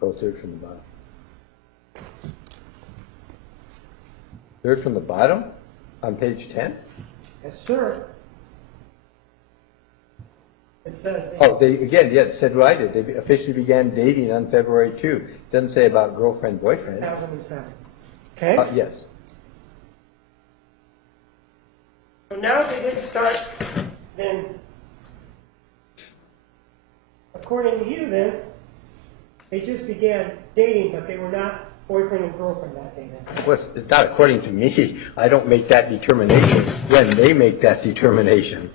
Oh, third from the bottom. Third from the bottom on page 10? Yes, sir. It says, Oh, it said what I did. They officially began dating on February 2. Doesn't say about girlfriend, boyfriend. 2007. Okay? Yes. So now they did start, then, according to you then, they just began dating, but they were not boyfriend and girlfriend that day then. Well, it's not according to me. I don't make that determination. When they make that determination.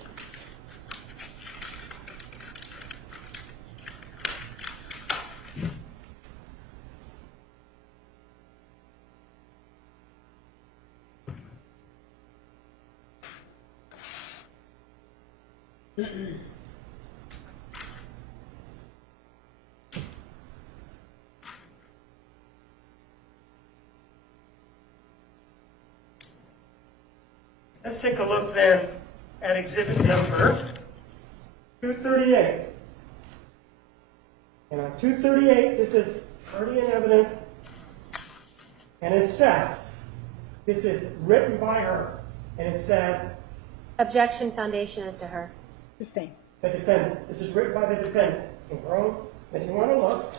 Let's take a look then at exhibit number 238. And on 238, this is already in evidence, and it says, this is written by her, and it says, Objection, foundation as to her. Sustained. the defendant. This is written by the defendant. In her own, if you want to look.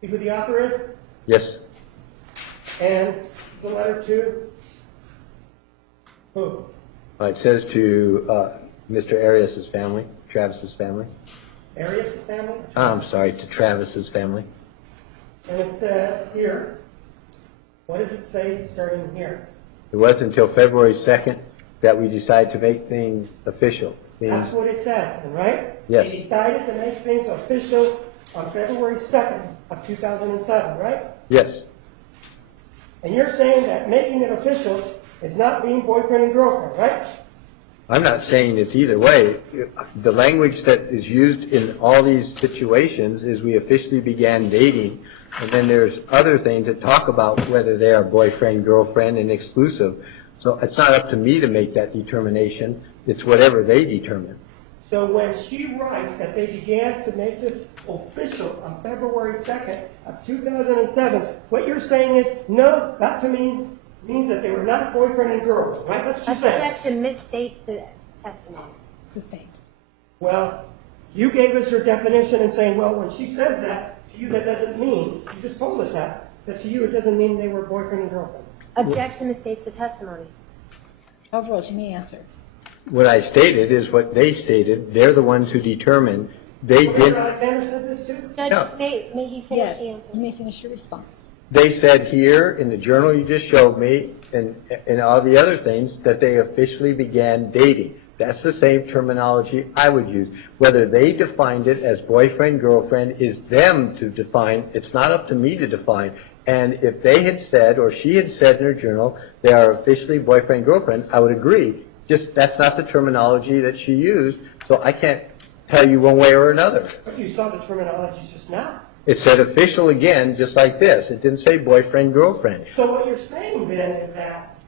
See who the author is? Yes. And it's a letter to who? It says to Mr. Arias' family, Travis's family. Arias' family? I'm sorry, to Travis's family. And it says here, what does it say starting here? It wasn't until February 2nd that we decided to make things official. That's what it says, right? Yes. They decided to make things official on February 2nd of 2007, right? Yes. And you're saying that making it official is not being boyfriend and girlfriend, right? I'm not saying it's either way. The language that is used in all these situations is we officially began dating, and then there's other things that talk about whether they are boyfriend, girlfriend, and exclusive. So it's not up to me to make that determination. It's whatever they determine. So when she writes that they began to make this official on February 2nd of 2007, what you're saying is, no, that to me means that they were not boyfriend and girlfriend, right? That's what you're saying. Objection misstates the testimony. Sustained. Well, you gave us your definition and saying, well, when she says that, to you that doesn't mean, you just told us that to you it doesn't mean they were boyfriend and girlfriend. Objection misstates the testimony. Overruled. You may answer. What I stated is what they stated. They're the ones who determined. They Mr. did. Alexander said this too? Judge, No. may he finish Yes. the answer? You may finish your response. They said here in the journal you just showed me and all the other things that they officially began dating. That's the same terminology I would use. Whether they defined it as boyfriend, girlfriend is them to define. It's not up to me to define. And if they had said, or she had said in her journal, they are officially boyfriend, girlfriend, I would agree. Just that's not the terminology that she used, so I can't tell you one way or another. But you saw the terminology just now. It said official again, just like this. It didn't say boyfriend, girlfriend. So what you're saying then is that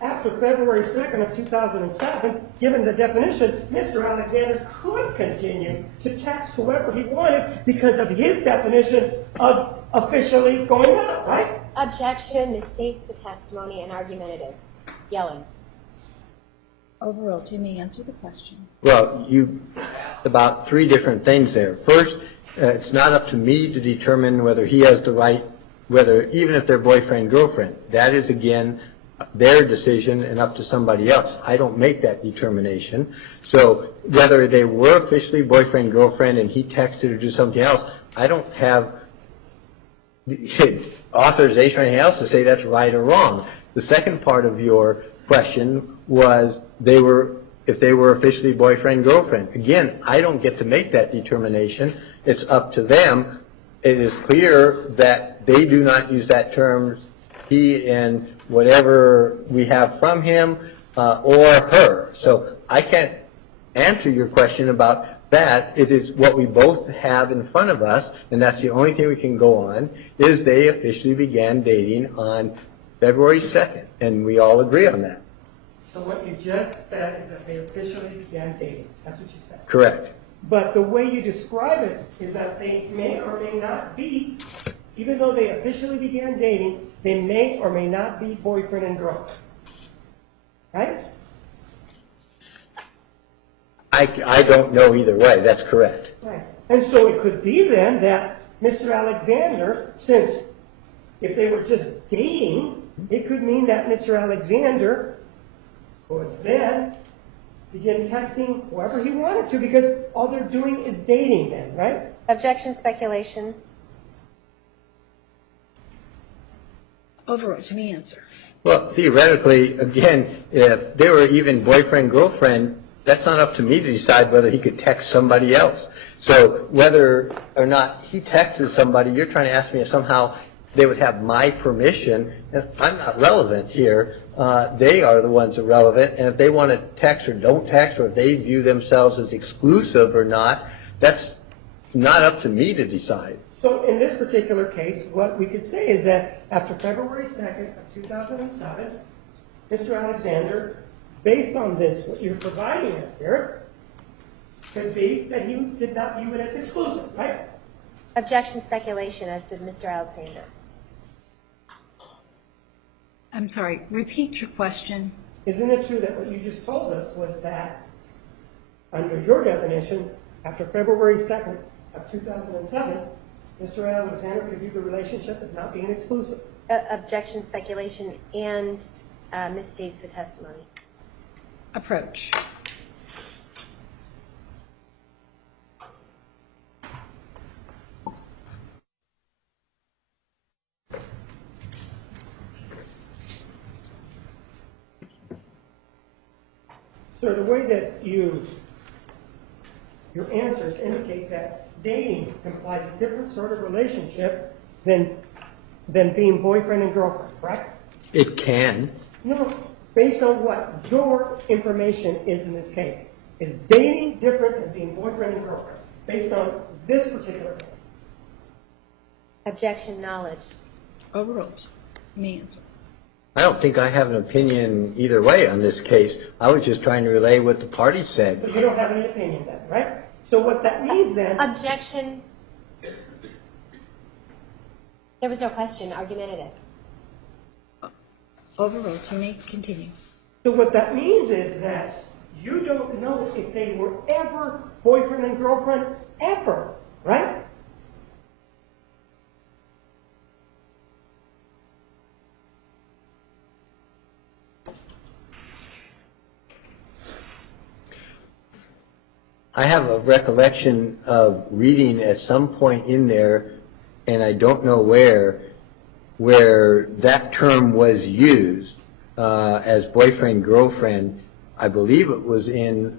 after February 2nd of 2007, given the definition, Mr. Alexander could continue to text whoever he wanted because of his definition of officially going out, right? Objection misstates the testimony and argumentative. Yelling. Overruled. You may answer the question. Well, you about three different things there. First, it's not up to me to determine whether he has the right, whether even if they're boyfriend, girlfriend. That is, again, their decision and up to somebody else. I don't make that determination. So whether they were officially boyfriend, girlfriend, and he texted or did something else, I don't have authorization or anything else to say that's right or wrong. The second part of your question was if they were officially boyfriend, girlfriend. Again, I don't get to make that determination. It's up to them. It is clear that they do not use that term, he and whatever we have from him or her. So I can't answer your question about that. It is what we both have in front of us, and that's the only thing we can go on, is they officially began dating on February 2nd, and we all agree on that. So what you just said is that they officially began dating. That's what you said. Correct. But the way you describe it is that they may or may not be, even though they officially began dating, they may or may not be boyfriend and girlfriend. Right? I don't know either way. That's correct. Right. And so it could be then that Mr. Alexander, since if they were just dating, it could mean that Mr. Alexander would then begin texting whoever he wanted to because all they're doing is dating then, right? Objection speculation. Overruled. You may answer. Well, theoretically, again, if they were even boyfriend, girlfriend, that's not up to me to decide whether he could text somebody else. So whether or not he texted somebody, you're trying to ask me if somehow they would have my permission, and I'm not relevant here. They are the ones that are relevant, and if they want to text or don't text, or if they view themselves as exclusive or not, that's not up to me to decide. So in this particular case, what we could say is that after February 2nd of 2007, Mr. Alexander, based on this, what you're providing us here, could be that he did not view it as exclusive, right? Objection speculation, as did Mr. Alexander. I'm sorry. Repeat your question. Isn't it true that what you just told us was that, under your definition, after February 2nd of 2007, Mr. Alexander could view the relationship as not being exclusive? objection, speculation, and misstates the testimony. Approach. So the way that your answers indicate that dating implies a different sort of relationship than being boyfriend and girlfriend, correct? It can. No, based on what your information is in this case. Is dating different than being boyfriend and girlfriend, based on this particular case? Objection, knowledge. Overruled. You may answer. I don't think I have an opinion either way on this case. I was just trying to relay what the parties said. So you don't have any opinion then, right? So what that means then... Objection. There was no question, argumentative. Overruled. You may continue. So what that means is that you don't know if they were ever boyfriend and girlfriend, ever, right? I have a recollection of reading at some point in there, and I don't know where that term was used as boyfriend, girlfriend. I believe it was in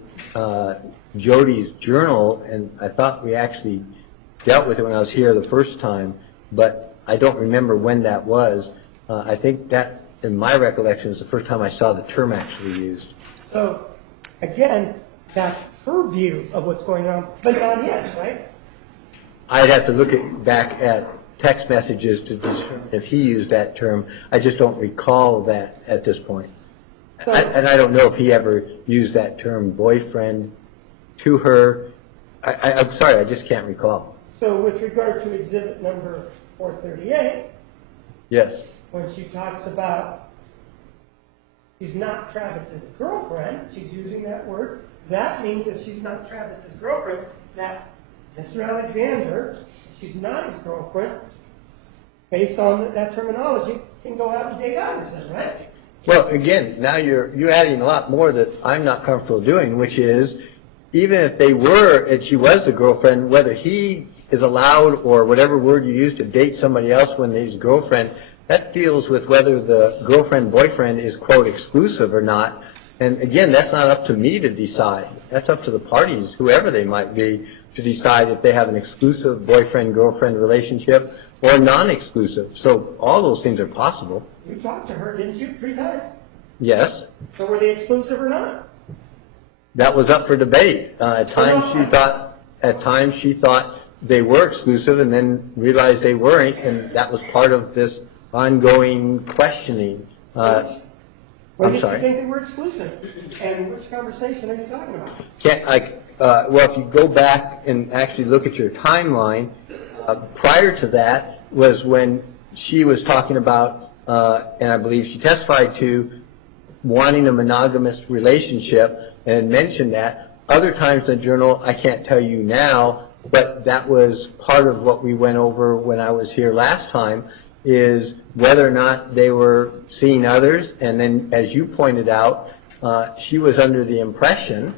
Jodi's journal, and I thought we actually dealt with it when I was here the first time, but I don't remember when that was. I think that, in my recollection, is the first time I saw the term actually used. So, again, that's her view of what's going on, but not his, right? I'd have to look back at text messages to determine if he used that term. I just don't recall that at this point. So, And I don't know if he ever used that term boyfriend to her. I'm sorry, I just can't recall. so with regard to exhibit number 438, Yes. when she talks about she's not Travis's girlfriend, she's using that word, that means if she's not Travis's girlfriend, that Mr. Alexander, she's not his girlfriend, based on that terminology, can go out and date others then, right? Well, again, now you're adding a lot more that I'm not comfortable doing, which is even if they were and she was the girlfriend, whether he is allowed or whatever word you use to date somebody else when he's girlfriend, that deals with whether the girlfriend-boyfriend is, quote, exclusive or not. And again, that's not up to me to decide. That's up to the parties, whoever they might be, to decide if they have an exclusive boyfriend-girlfriend relationship or non-exclusive. So all those things are possible. You talked to her, didn't you, 3 times? Yes. So were they exclusive or not? That was up for debate. At times she thought they were exclusive and then realized they weren't, and that was part of this ongoing questioning. When I'm did sorry. you think they were exclusive? And which conversation are you talking about? Well, if you go back and actually look at your timeline, prior to that was when she was talking about, and I believe she testified to, wanting a monogamous relationship and mentioned that. Other times in the journal, I can't tell you now, but that was part of what we went over when I was here last time, is whether or not they were seeing others. And then, as you pointed out, she was under the impression,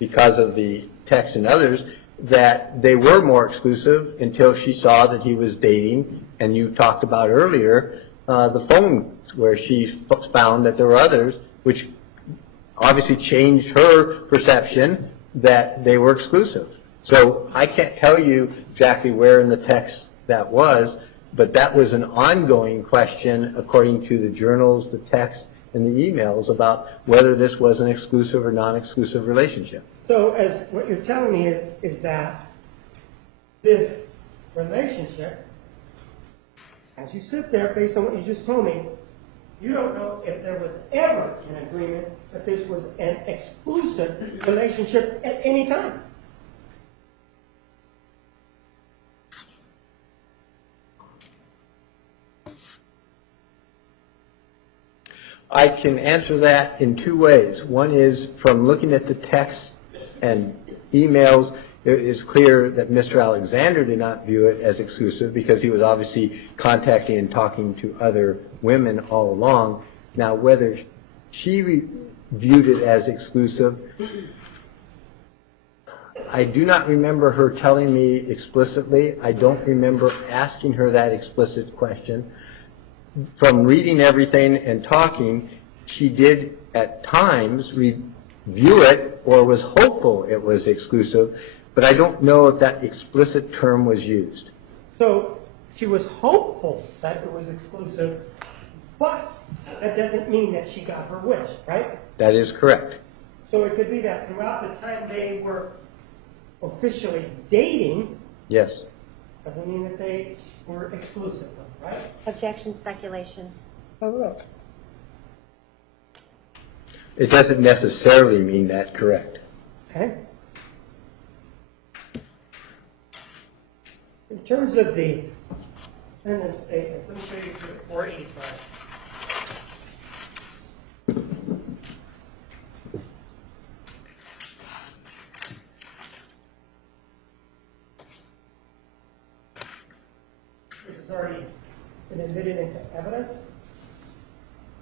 because of the text and others, that they were more exclusive until she saw that he was dating, and you talked about earlier, the phone where she found that there were others, which obviously changed her perception that they were exclusive. So I can't tell you exactly where in the text that was, but that was an ongoing question according to the journals, the text, and the emails about whether this was an exclusive or non-exclusive relationship. So as what you're telling me is that this relationship, as you sit there based on what you just told me, you don't know if there was ever an agreement that this was an exclusive relationship at any time. I can answer that in 2 ways. One is from looking at the text and emails, it's clear that Mr. Alexander did not view it as exclusive because he was obviously contacting and talking to other women all along. Now, whether she viewed it as exclusive, I do not remember her telling me explicitly. I don't remember asking her that explicit question. From reading everything and talking, she did at times review it or was hopeful it was exclusive, but I don't know if that explicit term was used. So she was hopeful that it was exclusive, but that doesn't mean that she got her wish, right? That is correct. So it could be that throughout the time they were officially dating, Yes. doesn't mean that they were exclusive, right? Objection, speculation. It doesn't necessarily mean that, correct. Okay. In terms of the defendant's statements, let me show you Exhibit 485. This has already been admitted into evidence.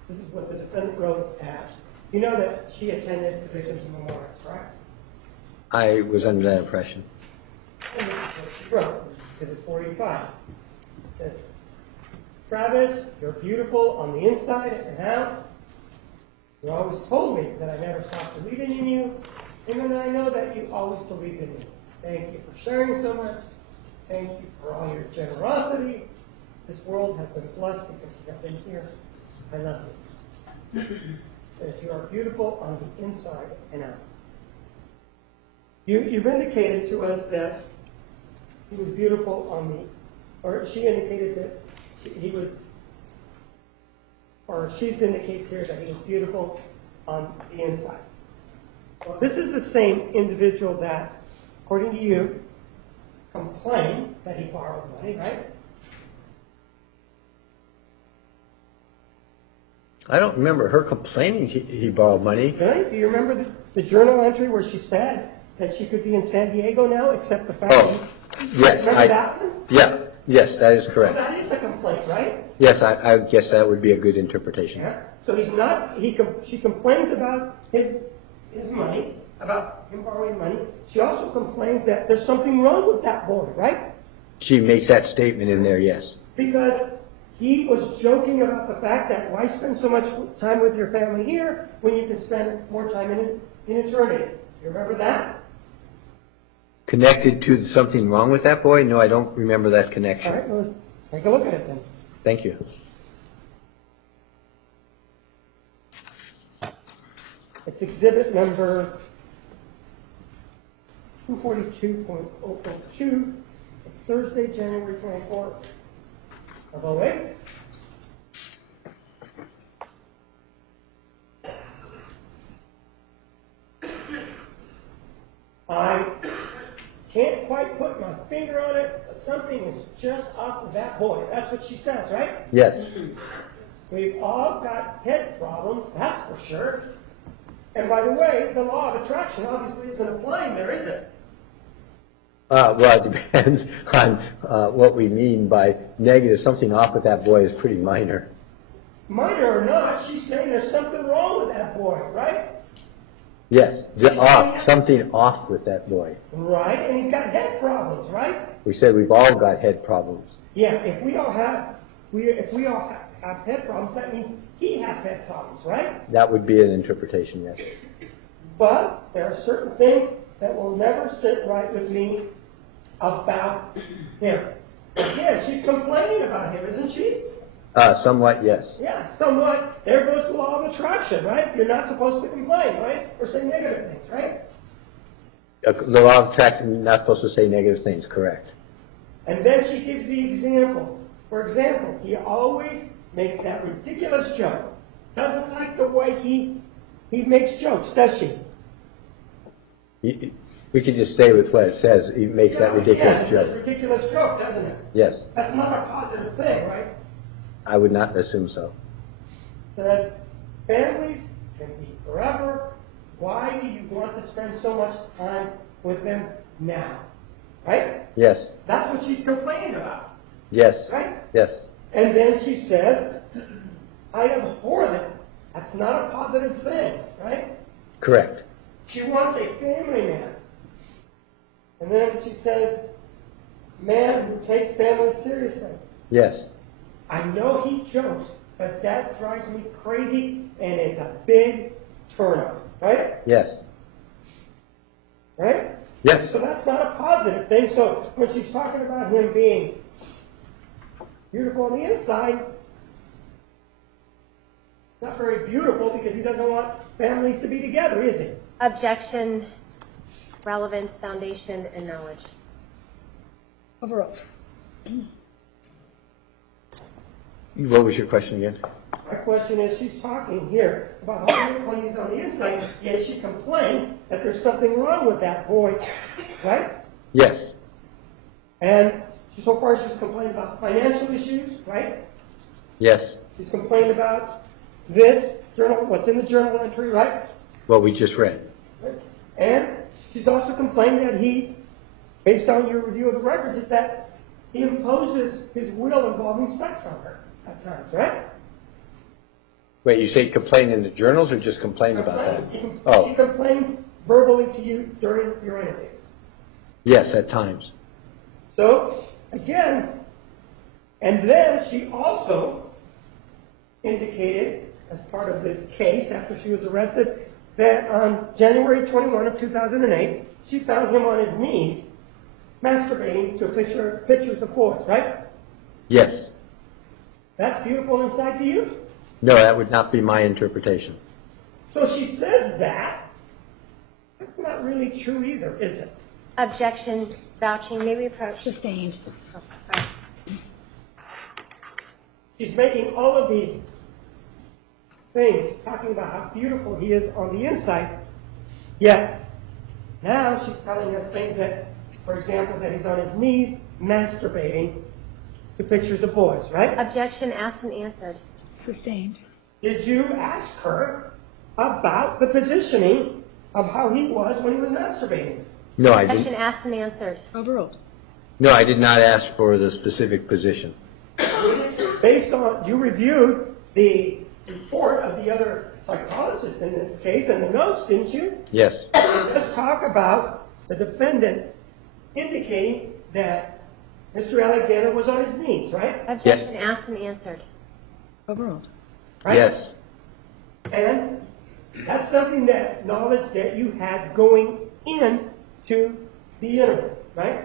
This is what the defendant wrote at. You know that she attended the victims' memorials, right? I was under that impression. And this is what she wrote, Exhibit 485. It says, Travis, you're beautiful on the inside and out. You always told me that I never stopped believing in you, even though I know that you always believed in me. Thank you for sharing so much. Thank you for all your generosity. This world has been blessed because you have been here. I love you. As you are beautiful on the inside and out. You've indicated to us that he was beautiful on the, or she indicated that he was, or she indicates here that he was beautiful on the inside. Well, this is the same individual that, according to you, complained that he borrowed money, right? I don't remember her complaining he borrowed money. Really? Do you remember the journal entry where she said that she could be in San Diego now, except the fact that Yes. remember that one? Yeah, yes, that is Well, correct. that is a complaint, right? Yes, I guess that would be a good interpretation. Yeah. So he's not. She complains about his money, about him borrowing money. She also complains that there's something wrong with that boy, right? She makes that statement in there, yes. Because he was joking about the fact that why spend so much time with your family here when you can spend more time in eternity. You remember that? Connected to something wrong with that boy? No, I don't remember that All connection. right. Well, take a look at it then. Thank you. It's exhibit number 242.002. It's Thursday, January 24th of 08. I can't quite put my finger on it, but something is just off with that boy. That's what she says, right? Yes. We've all got head problems, that's for sure. And by the way, the law of attraction obviously isn't applying there, is it? Well, it depends on what we mean by negative. Something off with that boy is pretty minor. Minor or not, she's saying there's something wrong with that boy, right? Yes, something off with that boy. Right, and he's got head problems, right? We said we've all got head problems. Yeah, if we all have head problems, that means he has head problems, right? That would be an interpretation, yes. But there are certain things that will never sit right with me about him. Again, she's complaining about him, isn't she? Somewhat, yes. Yeah, somewhat. There goes the law of attraction, right? You're not supposed to complain, right? Or say negative things, right? The law of attraction, you're not supposed to say negative things, correct. And then she gives the example. For example, he always makes that ridiculous joke. Doesn't like the way he makes jokes, does she? We could just stay with what it says. He makes that ridiculous It says joke. ridiculous joke, doesn't it? Yes, That's not a positive thing, right? I would not assume so. Says families can be forever. Why do you want to spend so much time with them now, right? Yes. That's what she's complaining about, Yes. right? Yes. And then she says, I abhor them. That's not a positive thing, right? Correct. She wants a family man. And then she says, man who takes family seriously. Yes. I know he jokes, but that drives me crazy, and it's a big turnoff, right? Yes. Right? Yes. So that's not a positive thing. So when she's talking about him being beautiful on the inside, not very beautiful because he doesn't want families to be together, is he? Objection, relevance, foundation, and knowledge. Overruled. What was your question again? My question is, she's talking here about how beautiful he's on the inside, yet she complains that there's something wrong with that boy, right? Yes. And so far she's complained about financial issues, right? Yes. She's complained about this journal, what's in the journal entry, right? What we just read. And she's also complained that he, based on your review of the records, is that he imposes his will involving sex on her at times, right? Wait, you say complain in the journals or just complain about that? She Oh, complains verbally to you during your interview. yes, at times. So, again, and then she also indicated, as part of this case after she was arrested, that on January 21 of 2008, she found him on his knees masturbating to pictures of boys, right? Yes. That's beautiful inside to you? No, that would not be my interpretation. So she says that. That's not really true either, is it? Objection, vouching, may we approach? Sustained. Oh, sorry. She's making all of these things, talking about how beautiful he is on the inside, yet now she's telling us things that, for example, that he's on his knees masturbating to pictures of boys, right? Objection, asked and answered. Sustained. Did you ask her about the positioning of how he was when he was masturbating? No, I Objection, didn't. asked and answered. Overruled. No, I did not ask for the specific position. Based on, you reviewed the report of the other psychologist in this case and the notes, didn't you? Yes. Let's talk about the defendant indicating that Mr. Alexander was on his knees, right? Objection, asked and answered. Overruled. Right? Yes. And that's something that knowledge that you had going into the interview, right?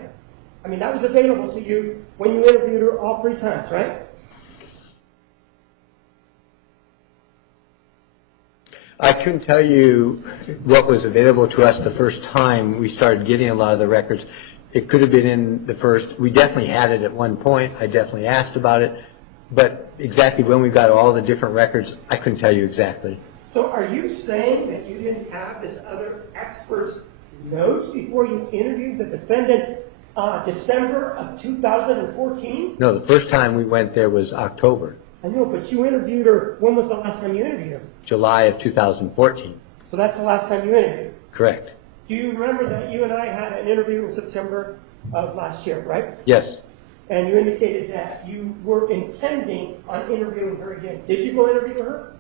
I mean, that was available to you when you interviewed her all 3 times, right? I couldn't tell you what was available to us the first time we started getting a lot of the records. It could have been in the first, we definitely had it at one point. I definitely asked about it. But exactly when we got all the different records, I couldn't tell you exactly. So are you saying that you didn't have this other expert's notes before you interviewed the defendant December of 2014? No, the first time we went there was October, I know, but you interviewed her, when was the last time you interviewed her? July of 2014. So that's the last time you interviewed. Correct. Do you remember that you and I had an interview in September of last year, right? Yes. And you indicated that you were intending on interviewing her again. Did you go interview her?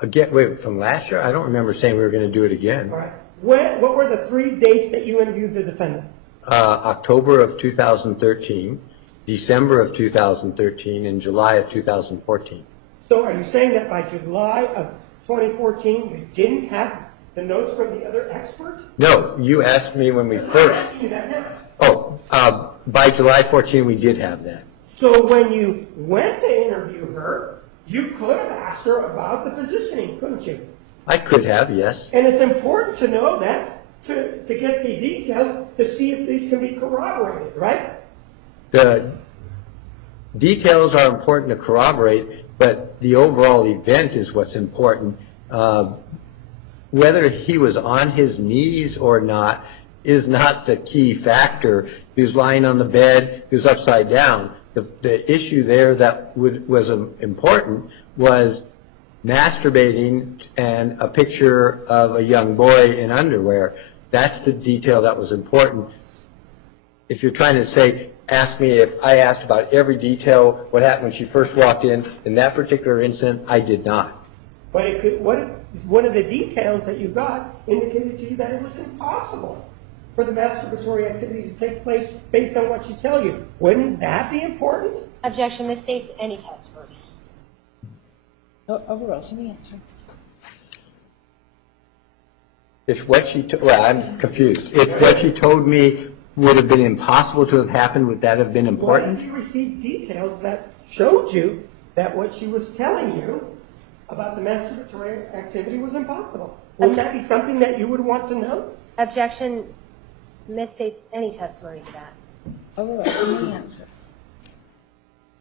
Again, wait, from last year? I don't remember saying we were going to do it again. All right. What were the 3 dates that you interviewed the defendant? October of 2013, December of 2013, and July of 2014. So are you saying that by July of 2014 you didn't have the notes from the other expert? No, you asked me when we I'm first. asking you that now. Oh, by July 14, we did have that. So when you went to interview her, you could have asked her about the positioning, couldn't you? I could have, yes. And it's important to know that, to get the details, to see if these can be corroborated, right? The details are important to corroborate, but the overall event is what's important. Whether he was on his knees or not is not the key factor. He was lying on the bed, he was upside down. The issue there that was important was masturbating and a picture of a young boy in underwear. That's the detail that was important. If you're trying to say, ask me if I asked about every detail, what happened when she first walked in that particular incident, I did not. But it could, what if one of the details that you got indicated to you that it was impossible for the masturbatory activity to take place based on what she tell you? Wouldn't that be important? Objection misstates any testimony. Overruled. Let me answer. If what she, well, I'm confused. If what she told me would have been impossible to have happened, would that have been important? What if you received details that showed you that what she was telling you about the masturbatory activity was impossible? Wouldn't that be something that you would want to know? Objection misstates any testimony to that. Overruled. Let me answer.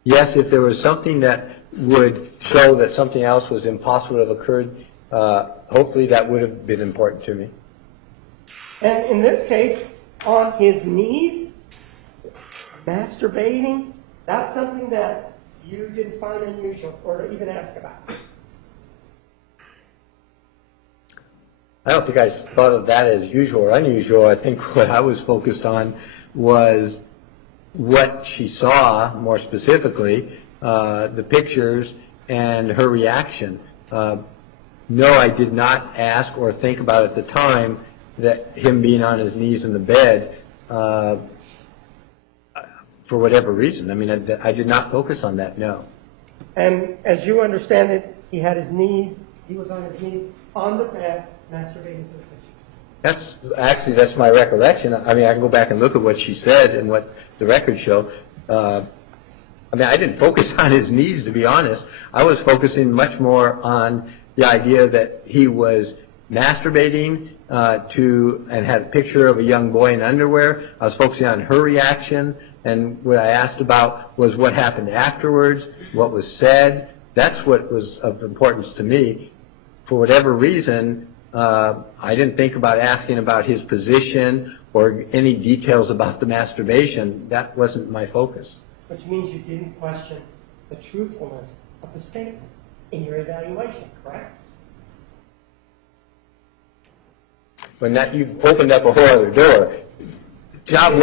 Yes, if there was something that would show that something else was impossible to have occurred, hopefully that would have been important to me. And in this case, on his knees, masturbating, that's something that you didn't find unusual or even ask about. I don't think I thought of that as usual or unusual. I think what I was focused on was what she saw, more specifically, the pictures and her reaction. No, I did not ask or think about at the time that him being on his knees in the bed for whatever reason. I mean, I did not focus on that, no. And as you understand it, he was on his knees on the bed, masturbating to the pictures. That's my recollection. I mean, I can go back and look at what she said and what the records show. I mean, I didn't focus on his knees, to be honest. I was focusing much more on the idea that he was masturbating and had a picture of a young boy in underwear. I was focusing on her reaction, and what I asked about was what happened afterwards, what was said. That's what was of importance to me. For whatever reason, I didn't think about asking about his position or any details about the masturbation. That wasn't my focus. Which means you didn't question the truthfulness of the statement in your evaluation, correct? When you've opened up a whole other door. The job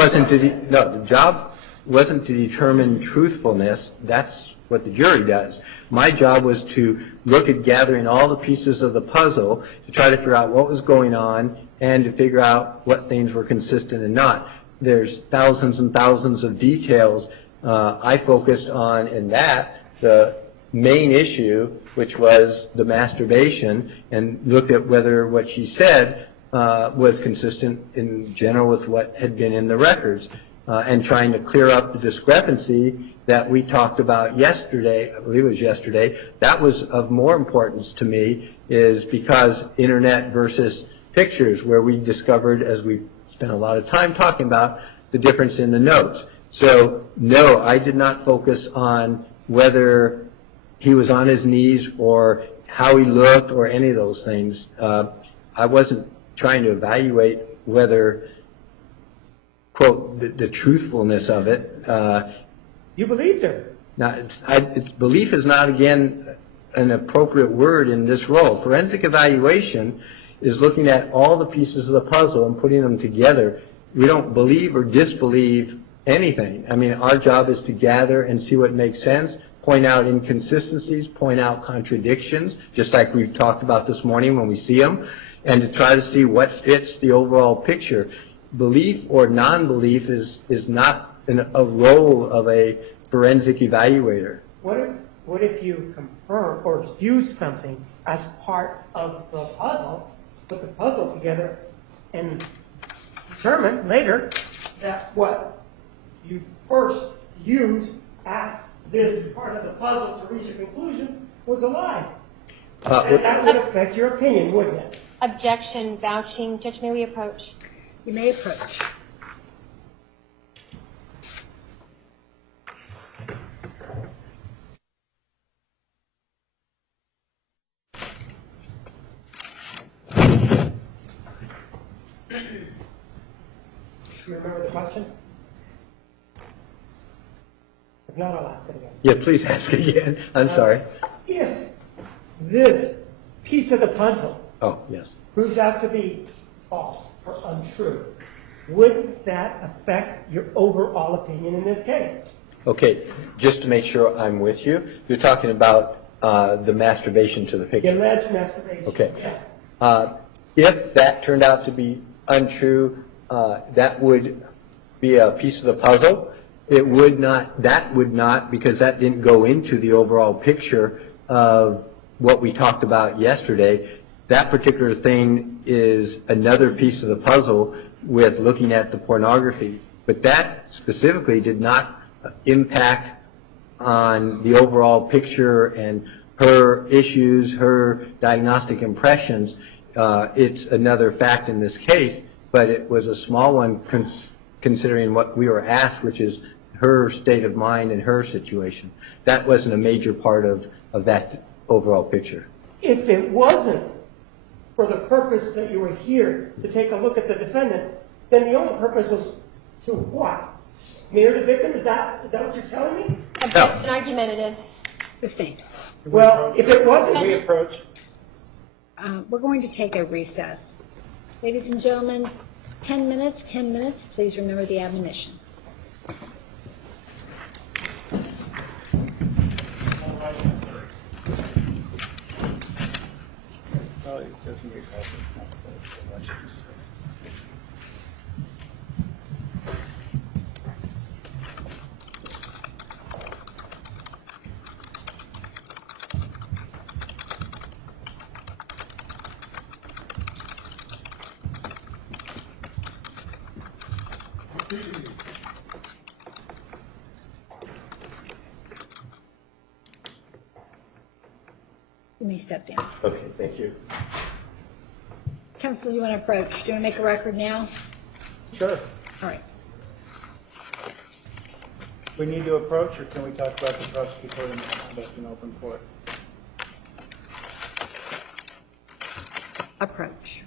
wasn't to determine truthfulness. That's what the jury does. My job was to look at gathering all the pieces of the puzzle to try to figure out what was going on and to figure out what things were consistent and not. There's thousands and thousands of details. I focused on in that the main issue, which was the masturbation, and looked at whether what she said was consistent in general with what had been in the records, and trying to clear up the discrepancy that we talked about yesterday. I believe it was yesterday. That was of more importance to me, is because internet versus pictures, where we discovered, as we spent a lot of time talking about, the difference in the notes. So, no, I did not focus on whether he was on his knees or how he looked or any of those things. I wasn't trying to evaluate whether, quote, the truthfulness of it. You believed her. Now, belief is not, again, an appropriate word in this role. Forensic evaluation is looking at all the pieces of the puzzle and putting them together. We don't believe or disbelieve anything. I mean, our job is to gather and see what makes sense, point out inconsistencies, point out contradictions, just like we've talked about this morning when we see them, and to try to see what fits the overall picture. Belief or non-belief is not a role of a forensic evaluator. What if you confirm or use something as part of the puzzle, put the puzzle together, and determine later that what you first used as this part of the puzzle to reach a conclusion was a lie? And that would affect your opinion, wouldn't it? Objection, vouching. Judge, may we approach? You may approach. You remember the question? If not, I'll ask it again. Yeah, please ask again. I'm sorry. If this piece of the puzzle Oh, yes. proves out to be false, are untrue, would that affect your overall opinion in this case? Okay, just to make sure I'm with you, you're talking about the masturbation to the The picture. alleged masturbation. Okay. Yes. If that turned out to be untrue, that would be a piece of the puzzle. It would not, because that didn't go into the overall picture of what we talked about yesterday. That particular thing is another piece of the puzzle with looking at the pornography. But that specifically did not impact on the overall picture and her issues, her diagnostic impressions. It's another fact in this case, but it was a small one considering what we were asked, which is her state of mind and her situation. That wasn't a major part of that overall picture. If it wasn't for the purpose that you were here to take a look at the defendant, then the only purpose was to what? Smear the victim? Is that what you're telling me? Objection argumentative. Sustained. Well, if it wasn't, We approach. We're going to take a recess. Ladies and gentlemen, 10 minutes, 10 minutes. Please remember the admonition. Well, it doesn't get called for elections. You may step down. Okay, thank you. Counsel, you want to approach? Do you want to make a record now? Sure. All right. We need to approach, or can we talk about the prosecutorial misconduct in open court? Approach.